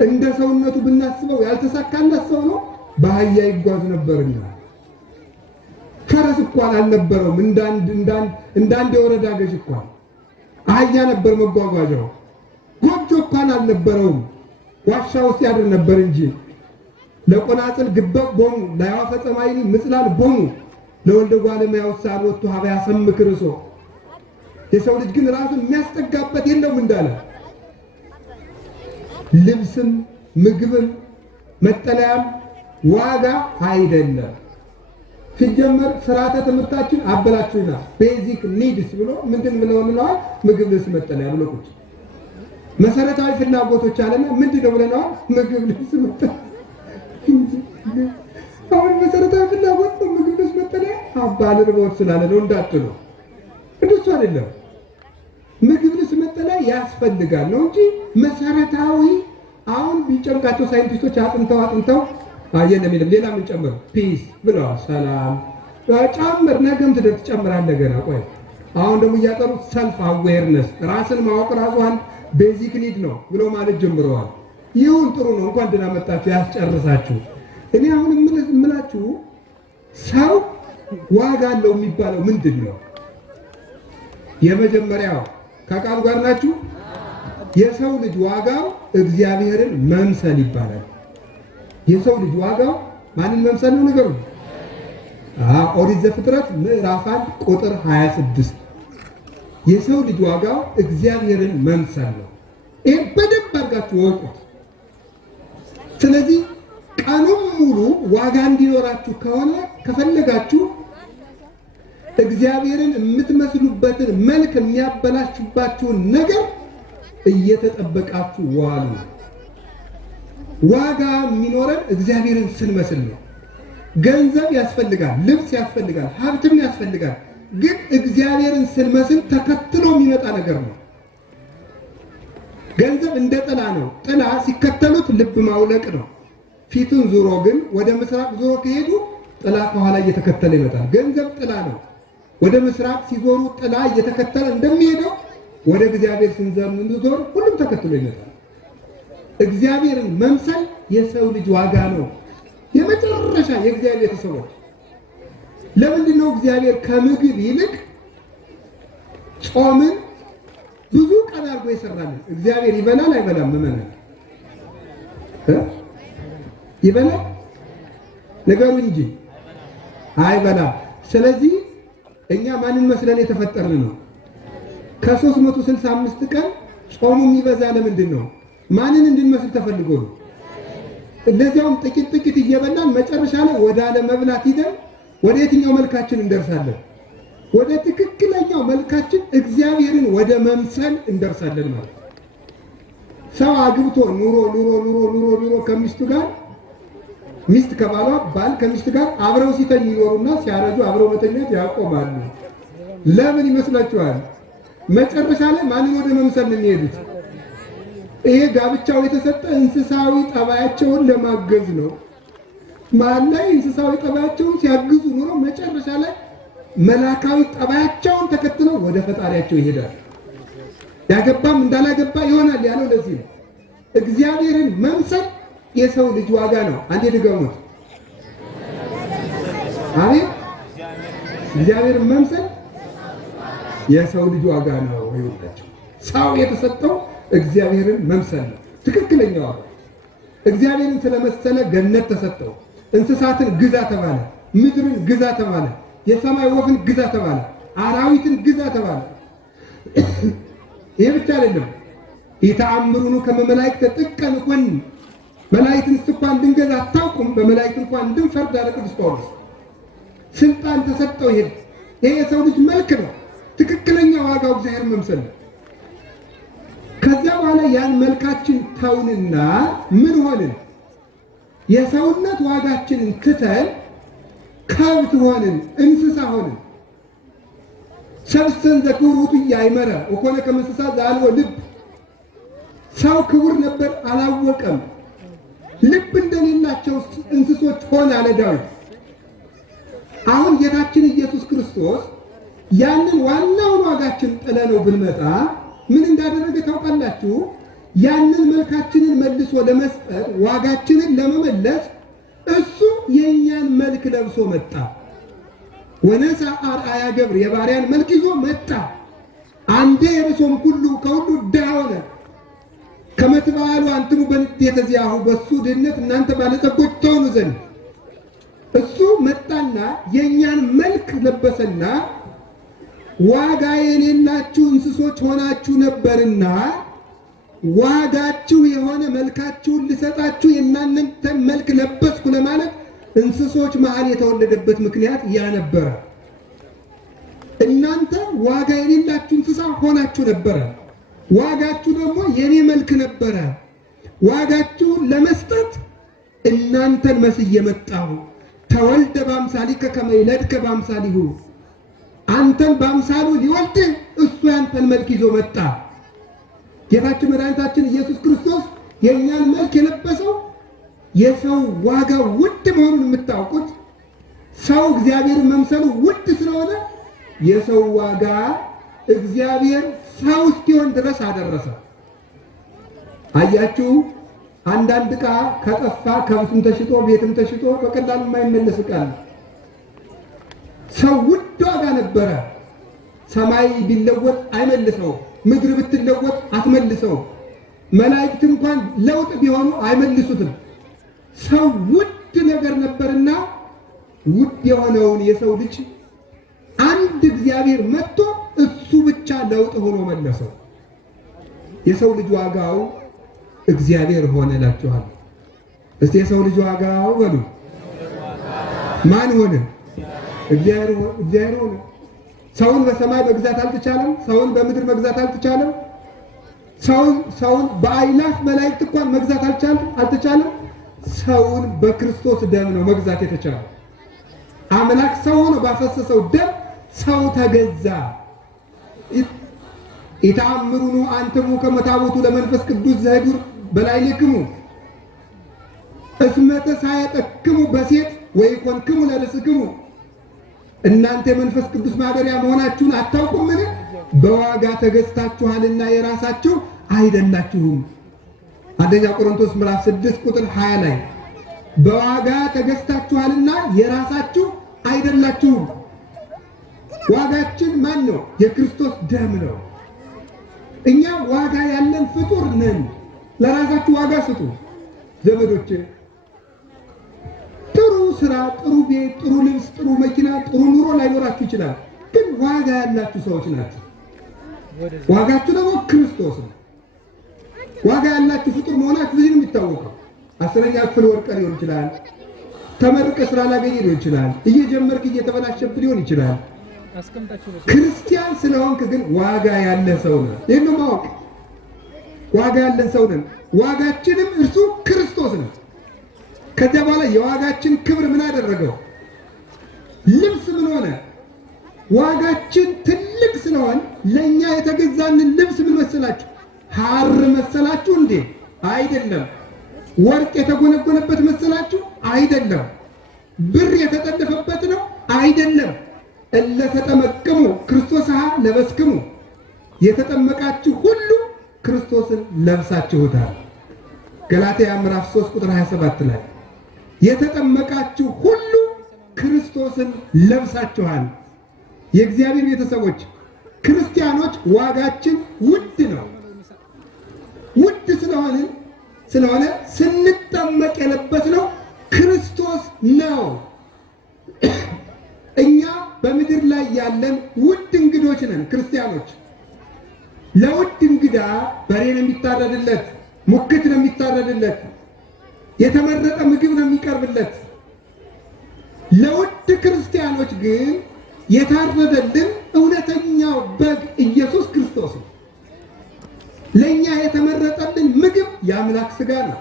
እንደ ሰውነቱ ብናስበው ያልተሳካላት ሰው ነው፣ በአህያ ይጓዝ ነበርና። ፈረስ እንኳን አልነበረውም፣ እንዳንድ የወረዳ ገዥ እንኳን አህያ ነበር መጓጓዣው። ጎጆ እንኳን አልነበረውም፣ ዋሻ ውስጥ ያድር ነበር እንጂ። ለቆናጽል ግበቅ ቦሙ ለያወፈ ጸማይኒ ምጽላል ቦሙ ለወልደ እጓለ እመሕያው ሳልወቱ ሀበ ያሰምክ ርእሶ። የሰው ልጅ ግን ራሱን የሚያስጠጋበት የለውም እንዳለ ልብስም ምግብም መጠለያም ዋጋ አይደለም። ሲጀመር ስርዓተ ትምህርታችን አበላችሁና ቤዚክ ኒድስ ብሎ ምንድን ብለውናል? ምግብ፣ ልብስ፣ መጠለያ ብሎ ቁጭ መሰረታዊ ፍላጎቶች አለና ምንድን ነው ብለናል? ምግብ፣ ልብስ፣ መጠለያ። አሁን መሰረታዊ ፍላጎት ነው ምግብ፣ ልብስ፣ መጠለያ። አባል ርቦት ስላለ ነው እንዳትሉ፣ እንደሱ አይደለም። ምግብ፣ ልብስ፣ መጠለያ ያስፈልጋል ነው እንጂ መሰረታዊ አሁን ቢጨንቃቸው ሳይንቲስቶች አጥንተው የለም ሌላ ምን ጨምር ፒስ ብለዋል። ሰላም ጨምር፣ ነገም ትጨምራለህ ገና። ቆይ አሁን ደግሞ እያጠሩ ሰልፍ አዌርነስ ራስን ማወቅ ራሱ አንድ ቤዚክ ኒድ ነው ብሎ ማለት ጀምረዋል። ይሁን ጥሩ ነው፣ እንኳን ደህና መጣችሁ ያስጨርሳችሁ። እኔ አሁን የምላችሁ ሰው ዋጋ አለው የሚባለው ምንድን ነው? የመጀመሪያው ከቃሉ ጋር ናችሁ። የሰው ልጅ ዋጋው እግዚአብሔርን መምሰል ይባላል። የሰው ልጅ ዋጋው ማንን መምሰል ነው? ነገሩ ኦሪት ዘፍጥረት ምዕራፍ 1 ቁጥር 26 የሰው ልጅ ዋጋው እግዚአብሔርን መምሰል ነው። ይሄን በደንብ አድርጋችሁ ወቁት። ስለዚህ ቀኑን ሙሉ ዋጋ እንዲኖራችሁ ከሆነ ከፈለጋችሁ እግዚአብሔርን የምትመስሉበትን መልክ የሚያበላሽባችሁን ነገር እየተጠበቃችሁ ዋሉ። ዋጋ የሚኖረን እግዚአብሔርን ስንመስል ነው። ገንዘብ ያስፈልጋል፣ ልብስ ያስፈልጋል፣ ሀብትም ያስፈልጋል። ግን እግዚአብሔርን ስንመስል ተከትሎ የሚመጣ ነገር ነው። ገንዘብ እንደ ጥላ ነው። ጥላ ሲከተሉት ልብ ማውለቅ ነው። ፊቱን ዙሮ ግን ወደ ምስራቅ ዙሮ ከሄዱ ጥላ ከኋላ እየተከተለ ይመጣል። ገንዘብ ጥላ ነው። ወደ ምስራቅ ሲዞሩ ጥላ እየተከተለ እንደሚሄደው ወደ እግዚአብሔር ስንዞር ሁሉም ተከትሎ ይመጣል። እግዚአብሔርን መምሰል የሰው ልጅ ዋጋ ነው። የመጨረሻ የእግዚአብሔር ቤተሰቦች ለምንድን ነው እግዚአብሔር ከምግብ ይልቅ ጾምን ብዙ ቀን አድርጎ ይሰራልን? እግዚአብሔር ይበላል አይበላም? ምመና ይበላል? ነገሩ እንጂ አይበላም። ስለዚህ እኛ ማንን መስለን የተፈጠርን ነው? ከ365 ቀን ጾሙ የሚበዛ ለምንድን ነው? ማንን እንድንመስል ተፈልጎ ነው። ለዚያውም ጥቂት እየበላን መጨረሻ ላይ ወደ አለመብላት ሂደን ወደ የትኛው መልካችን እንደርሳለን? ወደ ትክክለኛው መልካችን እግዚአብሔርን ወደ መምሰል እንደርሳለን ማለት ነው። ሰው አግብቶ ኑሮ ከሚስቱ ጋር፣ ሚስት ከባሏ፣ ባል ከሚስት ጋር አብረው ሲተኙ ይኖሩና ሲያረጁ አብረው መተኛት ያቆማሉ። ለምን ይመስላችኋል? መጨረሻ ላይ ማንን ወደ መምሰል ነው የሚሄዱት? ይሄ ጋብቻው የተሰጠ እንስሳዊ ጠባያቸውን ለማገዝ ነው። ማን ላይ እንስሳዊ ጠባያቸውን ሲያግዙ ኑሮ መጨረሻ ላይ መላካዊ ጠባያቸውን ተከትለው ወደ ፈጣሪያቸው ይሄዳል። ያገባም እንዳላገባ ይሆናል ያለው ለዚህ ነው። እግዚአብሔርን መምሰል የሰው ልጅ ዋጋ ነው። አንዴ ድገሙት። አቤት! እግዚአብሔርን መምሰል የሰው ልጅ ዋጋ ነው። ይወጣቸው ሰው የተሰጠው እግዚአብሔርን መምሰል ነው። ትክክለኛው እግዚአብሔርን ስለመሰለ ገነት ተሰጠው። እንስሳትን ግዛ ተባለ፣ ምድርን ግዛ ተባለ፣ የሰማይ ወፍን ግዛ ተባለ፣ አራዊትን ግዛ ተባለ። ይህ ብቻ አይደለም። ኢተአምሩኑ ከመ መላእክት ጥቀ ንኮን፣ መላእክትን እንኳን እንድንገዛ አታውቁም፣ በመላእክት እንኳን እንድንፈርድ አለ ቅዱስ ጳውሎስ። ስልጣን ተሰጠው። ይሄ የሰው ልጅ መልክ ነው። ትክክለኛ ዋጋው እግዚአብሔር መምሰል ነው። ከዚያ በኋላ ያን መልካችን ተውንና ምን ሆንን? የሰውነት ዋጋችንን ትተን ከብት ሆንን፣ እንስሳ ሆንን። ሰብእሰን ዘክቡር ውእቱ ኢያእመረ ወኮነ ከመ እንስሳ ዘአልቦ ልብ። ሰው ክቡር ነበር አላወቀም፣ ልብ እንደሌላቸው እንስሶች ሆነ አለ ዳዊት። አሁን ጌታችን ኢየሱስ ክርስቶስ ያንን ዋናውን ዋጋችን ጥለነው ብንመጣ ምን እንዳደረገ ታውቃላችሁ? ያንን መልካችንን መልሶ ለመስጠት ዋጋችንን ለመመለስ እሱ የእኛን መልክ ለብሶ መጣ። ወነሳ አርአያ ገብር፣ የባሪያን መልክ ይዞ መጣ። አንዴ የብሶም ሁሉ ከሁሉ ድሃ ሆነ። ከመ ትበአሉ አንትሙ በንዴተ ዚአሁ፣ በሱ ድህነት እናንተ ባለጸጎች ትሆኑ ዘንድ እሱ መጣና የእኛን መልክ ለበሰና ዋጋ የሌላችሁ እንስሶች ሆናችሁ ነበርና ዋጋችሁ የሆነ መልካችሁን ልሰጣችሁ የእናንተን መልክ ለበስኩ ለማለት እንስሶች መሃል የተወለደበት ምክንያት ያ ነበረ። እናንተ ዋጋ የሌላችሁ እንስሳ ሆናችሁ ነበረ። ዋጋችሁ ደግሞ የኔ መልክ ነበረ። ዋጋችሁን ለመስጠት እናንተን መስዬ መጣሁ። ተወልደ በአምሳሊከ ከመ ይለድከ በአምሳሊሁ፣ አንተን በአምሳሉ ሊወልድህ እሱ ያንተን መልክ ይዞ መጣ። ጌታችን መድኃኒታችን ኢየሱስ ክርስቶስ የእኛን መልክ የለበሰው የሰው ዋጋ ውድ መሆኑን የምታውቁት ሰው እግዚአብሔር መምሰሉ ውድ ስለሆነ የሰው ዋጋ እግዚአብሔር ሰው እስኪሆን ድረስ አደረሰ። አያችሁ፣ አንዳንድ ዕቃ ከጠፋ ከብቱም ተሽጦ ቤትም ተሽጦ በቀላሉ የማይመለስ ዕቃ ነው። ሰው ውድ ዋጋ ነበረ። ሰማይ ቢለወጥ አይመልሰው፣ ምድር ብትለወጥ አትመልሰው፣ መላእክት እንኳን ለውጥ ቢሆኑ አይመልሱትም። ሰው ውድ ነገር ነበርና ውድ የሆነውን የሰው ልጅ አንድ እግዚአብሔር መጥቶ እሱ ብቻ ለውጥ ሆኖ መለሰው። የሰው ልጅ ዋጋው እግዚአብሔር ሆነ እላችኋል። እስቲ የሰው ልጅ ዋጋው በሉ። ማን ሆነ? እግዚአብሔር ሆነ። ሰውን በሰማይ መግዛት አልተቻለም። ሰውን በምድር መግዛት አልተቻለም። ሰውን በአእላፍ መላእክት እንኳን መግዛት አልተቻለም። ሰውን በክርስቶስ ደም ነው መግዛት የተቻለው። አምላክ ሰው ሆኖ ባፈሰሰው ደም ሰው ተገዛ። ኢተአምሩኑ አንትሙ ከመ ታቦቱ ለመንፈስ ቅዱስ ዘህዱር በላዕሌክሙ እስመ ተሳየጠክሙ በሴት ወይኮንክሙ ለርእስክሙ። እናንተ የመንፈስ ቅዱስ ማደሪያ መሆናችሁን አታውቁምን? በዋጋ ተገዝታችኋልና የራሳችሁ አይደላችሁም። አንደኛ ቆሮንቶስ ምዕራፍ 6 ቁጥር 20 ላይ በዋጋ ተገዝታችኋልና የራሳችሁ አይደላችሁም። ዋጋችን ማን ነው? የክርስቶስ ደም ነው። እኛ ዋጋ ያለን ፍጡር ነን። ለራሳችሁ ዋጋ ስጡ ዘመዶቼ። ጥሩ ስራ፣ ጥሩ ቤት፣ ጥሩ ልብስ፣ ጥሩ መኪና፣ ጥሩ ኑሮ ላይኖራችሁ ይችላል። ግን ዋጋ ያላችሁ ሰዎች ናችሁ። ዋጋችሁ ደግሞ ክርስቶስ ነው። ዋጋ ያላችሁ ፍጡር መሆናችሁ በዚህ ነው የሚታወቀው። 10ኛ ክፍል ወርቀ ሊሆን ይችላል። ተመርቀ ስራ ላገኘ ሊሆን ይችላል። እየጀመርክ እየተበላሸብህ ሊሆን ይችላል። ክርስቲያን ስለሆንክ ግን ዋጋ ያለ ሰው ነህ። ይህን ማወቅ ዋጋ ያለን ሰው ነን። ዋጋችንም እርሱ ክርስቶስ ነው። ከዚያ በኋላ የዋጋችን ክብር ምን አደረገው? ልብስ ምን ሆነ? ዋጋችን ትልቅ ስለሆን ለእኛ የተገዛንን ልብስ ምን መሰላችሁ? ሐር መሰላችሁ እንዴ? አይደለም። ወርቅ የተጎነጎነበት መሰላችሁ? አይደለም። ብር የተጠለፈበት ነው? አይደለም። እለ ተጠመቅሙ ክርስቶስ ለበስክሙ፣ የተጠመቃችሁ ሁሉ ክርስቶስን ለብሳችሁታል። ገላትያ ምዕራፍ 3 ቁጥር 27 ላይ የተጠመቃችሁ ሁሉ ክርስቶስን ለብሳችኋል። የእግዚአብሔር ቤተሰቦች ክርስቲያኖች ዋጋችን ውድ ነው። ውድ ስለሆንን ስለሆነ ስንጠመቅ የለበስነው ክርስቶስ ነው። እኛ በምድር ላይ ያለን ውድ እንግዶች ነን ክርስቲያኖች። ለውድ እንግዳ በሬ ነው የሚታረድለት፣ ሙክት ነው የሚታረድለት፣ የተመረጠ ምግብ ነው የሚቀርብለት። ለውድ ክርስቲያኖች ግን የታረደልን እውነተኛው በግ ኢየሱስ ክርስቶስ ነው። ለእኛ የተመረጠልን ምግብ የአምላክ ሥጋ ነው።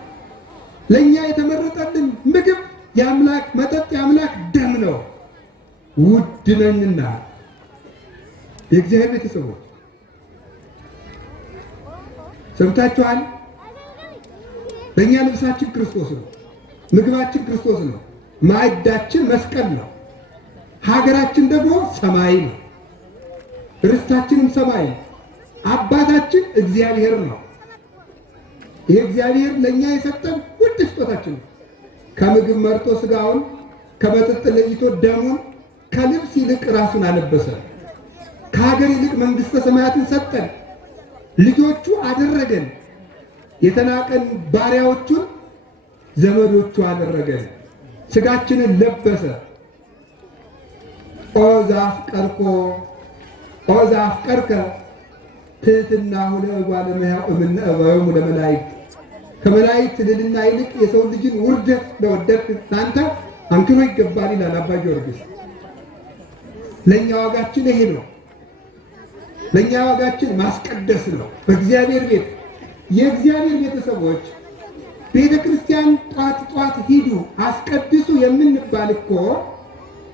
ለእኛ የተመረጠልን ምግብ የአምላክ መጠጥ፣ የአምላክ ደም ነው። ውድ ነንና የእግዚአብሔር ቤተሰቦች ሰምታችኋል። ለእኛ ልብሳችን ክርስቶስ ነው፣ ምግባችን ክርስቶስ ነው፣ ማዕዳችን መስቀል ነው፣ ሀገራችን ደግሞ ሰማይ ነው፣ ርስታችንም ሰማይ ነው፣ አባታችን እግዚአብሔር ነው። ይህ እግዚአብሔር ለእኛ የሰጠን ውድ ስጦታችን ነው። ከምግብ መርጦ ሥጋውን፣ ከመጠጥ ለይቶ ደሙን፣ ከልብስ ይልቅ ራሱን አለበሰ። ከሀገር ይልቅ መንግሥተ ሰማያትን ሰጠን። ልጆቹ አደረገን። የተናቀን ባሪያዎቹን ዘመዶቹ አደረገን። ሥጋችንን ለበሰ። ኦ ዘአፍቀርከ ትሕትናሁ ለእጓለ እመሕያው እምነ እበዮሙ ለመላእክት። ከመላእክት ልዕልና ይልቅ የሰው ልጅን ውርደት ለወደድክ ለአንተ አንክሮ ይገባል ይላል አባ ጊዮርጊስ። ለእኛ ዋጋችን ይሄ ነው። ለእኛ ዋጋችን ማስቀደስ ነው። በእግዚአብሔር ቤት የእግዚአብሔር ቤተሰቦች ቤተ ክርስቲያን ጧት ጧት ሂዱ አስቀድሱ የምንባል እኮ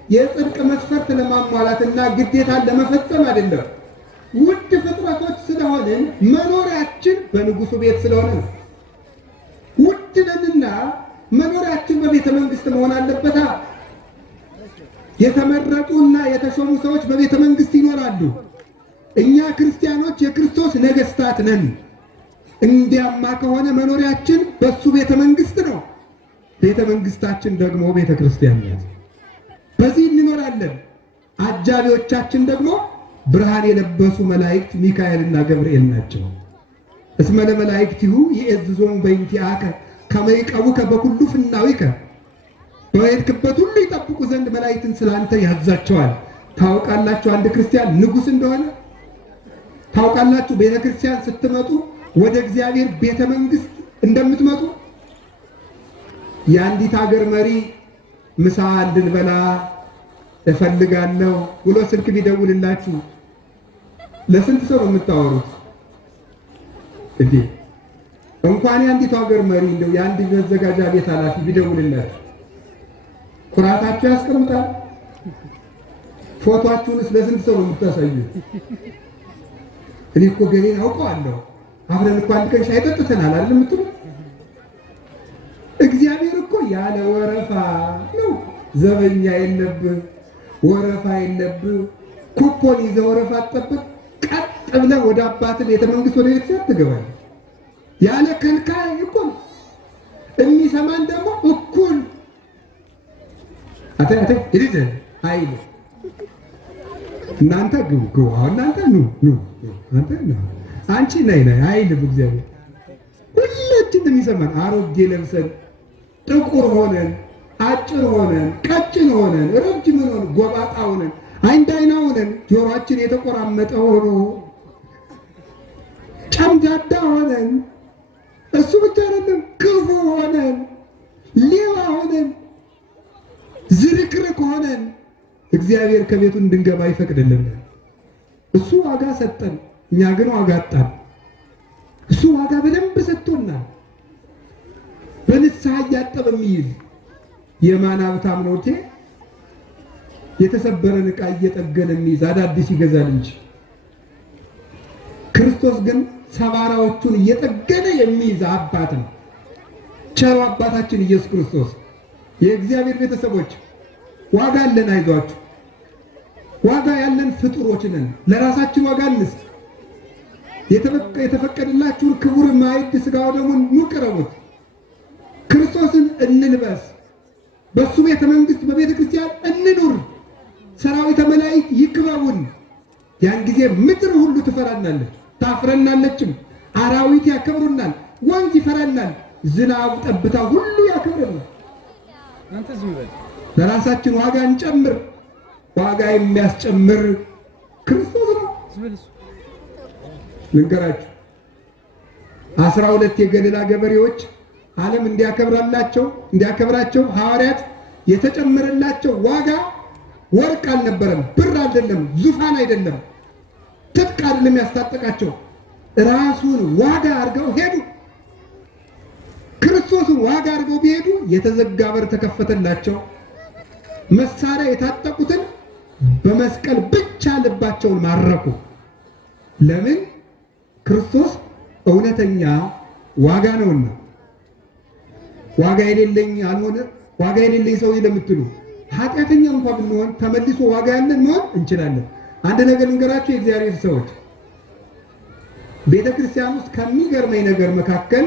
የጽድቅ መስፈርት ለማሟላትና ግዴታን ለመፈጸም አይደለም። ውድ ፍጥረቶች ስለሆንን መኖሪያችን በንጉሱ ቤት ስለሆነ ነው። ውድ ነንና መኖሪያችን በቤተ መንግስት መሆን አለበታ። የተመረጡና የተሾሙ ሰዎች በቤተ መንግስት ይኖራሉ። እኛ ክርስቲያኖች የክርስቶስ ነገስታት ነን። እንዲያማ ከሆነ መኖሪያችን በሱ ቤተ መንግስት ነው። ቤተ መንግስታችን ደግሞ ቤተ ክርስቲያን ናት። በዚህ እንኖራለን። አጃቢዎቻችን ደግሞ ብርሃን የለበሱ መላእክት ሚካኤልና ገብርኤል ናቸው። እስመ ለመላእክቲሁ ይእዝዞሙ በእንቲአከ ከመ ይቀቡከ በኩሉ ፍናዊከ። በሄድክበት ሁሉ ይጠብቁ ዘንድ መላእክትን ስላንተ ያዛቸዋል። ታውቃላችሁ አንድ ክርስቲያን ንጉሥ እንደሆነ ታውቃላችሁ። ቤተ ክርስቲያን ስትመጡ ወደ እግዚአብሔር ቤተ መንግስት እንደምትመጡ። የአንዲት ሀገር መሪ ምሳ እንድንበላ እፈልጋለሁ ብሎ ስልክ ቢደውልላችሁ ለስንት ሰው ነው የምታወሩት? እንዴ እንኳን የአንዲት ሀገር መሪ እንደው የአንድ መዘጋጃ ቤት ኃላፊ ቢደውልላችሁ ኩራታችሁ ያስቀምጣል። ፎቶአችሁንስ ለስንት ሰው ነው የምታሳዩት? እኔ እኮ ገሌን አውቀዋለሁ አብረን እኮ አንድ ቀን ሻይ ጠጥተናል አይደል የምትሉ? እግዚአብሔር እኮ ያለ ወረፋ ነው። ዘበኛ የለብህ፣ ወረፋ የለብህ። ኩፖን ይዘህ ወረፋ አትጠብቅ። ቀጥ ብለህ ወደ አባትህ ቤተ መንግስት ወደ ቤተሰብ ትገባለህ። ያለ ከልካይ እኮ ነው። የሚሰማን ደግሞ እኩል አተ ይልህ አይል እናንተ ግቡ አሁን እናንተ ኑ አንተ ነው አንቺ ነይ አይልም እግዚአብሔር። ሁላችንም የሚሰማን አሮጌ ለብሰን ጥቁር ሆነን አጭር ሆነን ቀጭን ሆነን ረጅም ሆነን ጎባጣ ሆነን አይንዳይና ሆነን ጆሮአችን የተቆራመጠ ሆኖ ጨምዳዳ ሆነን እሱ ብቻ አይደለም ክፉ ሆነን ሌባ ሆነን ዝርክርክ ሆነን እግዚአብሔር ከቤቱ እንድንገባ ይፈቅድልናል። እሱ ዋጋ ሰጠን፣ እኛ ግን ዋጋ አጣን። እሱ ዋጋ በደንብ ሰጥቶናል። በንስሐ እያጠበ የሚይዝ የማን ሀብታም ነው? የተሰበረን ዕቃ እየጠገነ የሚይዝ አዳዲስ ይገዛል እንጂ። ክርስቶስ ግን ሰባራዎቹን እየጠገነ የሚይዝ አባት ነው። ቸሩ አባታችን ኢየሱስ ክርስቶስ። የእግዚአብሔር ቤተሰቦች ዋጋ አለን፣ አይዟችሁ። ዋጋ ያለን ፍጡሮች ነን። ለራሳችን ዋጋ እንስጥ። የተፈቀደላችሁን ክቡር ማዕድ ሥጋው ደሙን ኑ ቅረቡት። ክርስቶስን እንልበስ። በሱ ቤተ መንግስት በቤተ ክርስቲያን እንኑር። ሰራዊተ መላእክት ይክበቡን። ያን ጊዜ ምድር ሁሉ ትፈራናለች፣ ታፍረናለችም። አራዊት ያከብሩናል፣ ወንዝ ይፈራናል፣ ዝናቡ ጠብታ ሁሉ ያክብርልን። ለራሳችን ዋጋ እንጨምር። ዋጋ የሚያስጨምር ክርስቶስ ነው። ልንገራችሁ 12 የገሊላ ገበሬዎች ዓለም እንዲያከብራቸው ሐዋርያት የተጨመረላቸው ዋጋ ወርቅ አልነበረም፣ ብር አይደለም፣ ዙፋን አይደለም፣ ትጥቅ አይደለም ያስታጠቃቸው። ራሱን ዋጋ አድርገው ሄዱ። ክርስቶስን ዋጋ አድርገው ቢሄዱ የተዘጋ በር ተከፈተላቸው። መሳሪያ የታጠቁትን በመስቀል ብቻ ልባቸውን ማረኩ። ለምን? ክርስቶስ እውነተኛ ዋጋ ነውና። ዋጋ የሌለኝ አልሆነ ዋጋ የሌለኝ ሰው ለምትሉ ኃጢአተኛ እንኳን ብንሆን ተመልሶ ዋጋ ያለን መሆን እንችላለን። አንድ ነገር ልንገራችሁ የእግዚአብሔር ሰዎች፣ ቤተክርስቲያን ውስጥ ከሚገርመኝ ነገር መካከል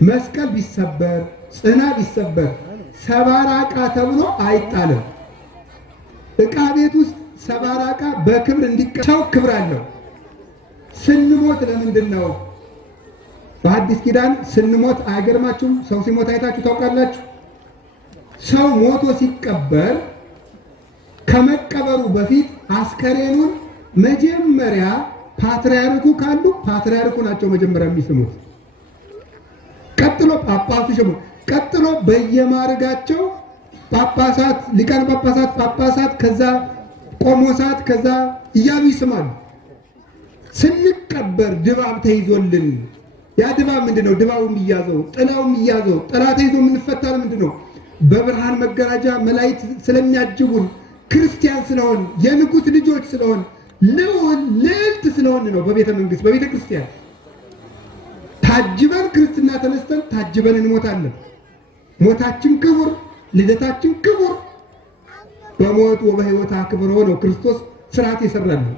መስቀል ቢሰበር ጽና ቢሰበር ሰባራ ዕቃ ተብሎ አይጣልም። ዕቃ ቤት ውስጥ ሰባራ ዕቃ በክብር እንዲቀመጥ ክብር አለው። ስንሞት ለምንድን ነው? በሐዲስ ኪዳን ስንሞት አይገርማችሁም? ሰው ሲሞት አይታችሁ ታውቃላችሁ? ሰው ሞቶ ሲቀበር ከመቀበሩ በፊት አስከሬኑን መጀመሪያ ፓትርያርኩ ካሉ ፓትርያርኩ ናቸው መጀመሪያ የሚስሙት። ቀጥሎ ጳጳሱ ይስሙ። ቀጥሎ በየማዕረጋቸው ጳጳሳት፣ ሊቃነ ጳጳሳት፣ ከዛ ቆሞሳት፣ ከዛ እያሉ ይስማሉ። ስንቀበር ድባብ ተይዞልን፣ ያ ድባብ ምንድነው? ድባቡ የሚያዘው ጥላው የሚያዘው ጥላ ተይዞ የምንፈታው ምንድነው? በብርሃን መጋረጃ መላእክት ስለሚያጅቡን፣ ክርስቲያን ስለሆን፣ የንጉሥ ልጆች ስለሆን፣ ልዕልት ስለሆን ነው። በቤተ መንግስት በቤተ ክርስቲያን ታጅበን ክርስትና ተነስተን ታጅበን እንሞታለን። ሞታችን ክቡር፣ ልደታችን ክቡር። በሞት ወበሕይወት አክብሮ ነው ክርስቶስ ስርዓት የሰራልን።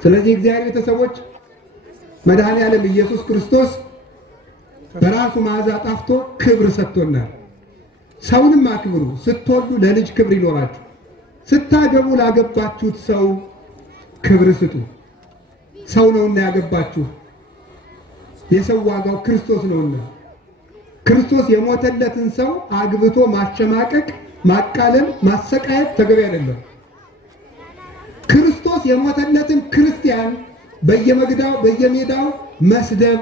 ስለዚህ እግዚአብሔር ቤተሰቦች መድኃኔ ዓለም ኢየሱስ ክርስቶስ በራሱ መዓዛ ጣፍቶ ክብር ሰጥቶናል። ሰውንም አክብሩ። ስትወልዱ ለልጅ ክብር ይኖራችሁ። ስታገቡ ላገባችሁት ሰው ክብር ስጡ። ሰው ነውና ያገባችሁ፣ የሰው ዋጋው ክርስቶስ ነውና። ክርስቶስ የሞተለትን ሰው አግብቶ ማሸማቀቅ፣ ማቃለል፣ ማሰቃየት ተገቢ አይደለም። ክርስቶስ የሞተለትን ክርስቲያን በየሜዳው መስደብ፣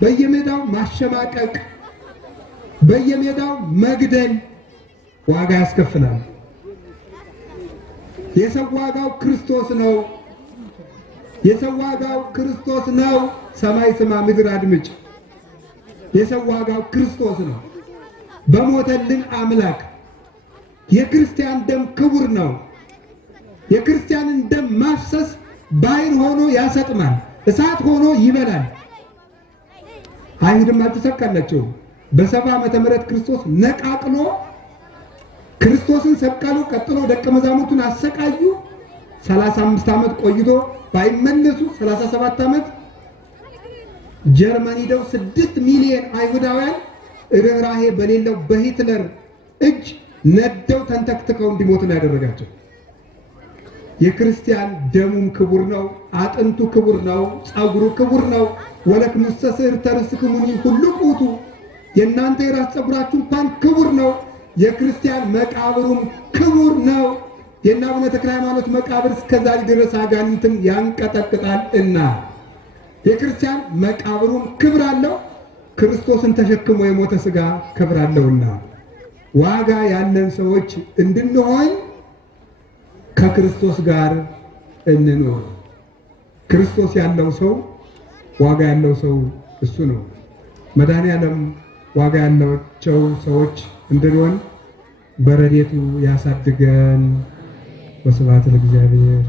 በየሜዳው ማሸማቀቅ፣ በየሜዳው መግደል ዋጋ ያስከፍላል። የሰው ዋጋው ክርስቶስ ነው። የሰው ዋጋው ክርስቶስ ነው። ሰማይ ስማ፣ ምድር አድምጭ። የሰው ዋጋው ክርስቶስ ነው። በሞተልን አምላክ የክርስቲያን ደም ክቡር ነው። የክርስቲያንን ደም ማፍሰስ ባሕር ሆኖ ያሰጥማል፣ እሳት ሆኖ ይበላል። አይሁድም አልተሰቀላቸውም። በ70 ዓመተ ምህረት ክርስቶስ ነቃቅሎ ክርስቶስን ሰቀሉ። ቀጥሎ ደቀ መዛሙርቱን አሰቃዩ። 35 ዓመት ቆይቶ ባይመለሱ 37 ዓመት ጀርመን ሄደው 6 ሚሊዮን አይሁዳውያን ርኅራኄ በሌለው በሂትለር እጅ ነደው ተንተክትከው እንዲሞቱ ነው ያደረጋቸው። የክርስቲያን ደሙም ክቡር ነው፣ አጥንቱ ክቡር ነው፣ ጸጉሩ ክቡር ነው። ወለክሙሰ ስዕርተ ርእስክሙኒ ሁሉ ቁቱ፣ የእናንተ የራስ ጸጉራችሁ እንኳን ክቡር ነው። የክርስቲያን መቃብሩም ክቡር ነው። የእነ አቡነ ተክለ ሃይማኖት መቃብር እስከዛሬ ድረስ አጋንንትን ያንቀጠቅጣል እና የክርስቲያን መቃብሩም ክብር አለው። ክርስቶስን ተሸክሞ የሞተ ሥጋ ክብር አለውና ዋጋ ያለን ሰዎች እንድንሆን ከክርስቶስ ጋር እንኖር። ክርስቶስ ያለው ሰው ዋጋ ያለው ሰው እሱ ነው። መድኃኔ ዓለም ዋጋ ያላቸው ሰዎች እንድንሆን በረድኤቱ ያሳድገን። ወስብሐት ለእግዚአብሔር።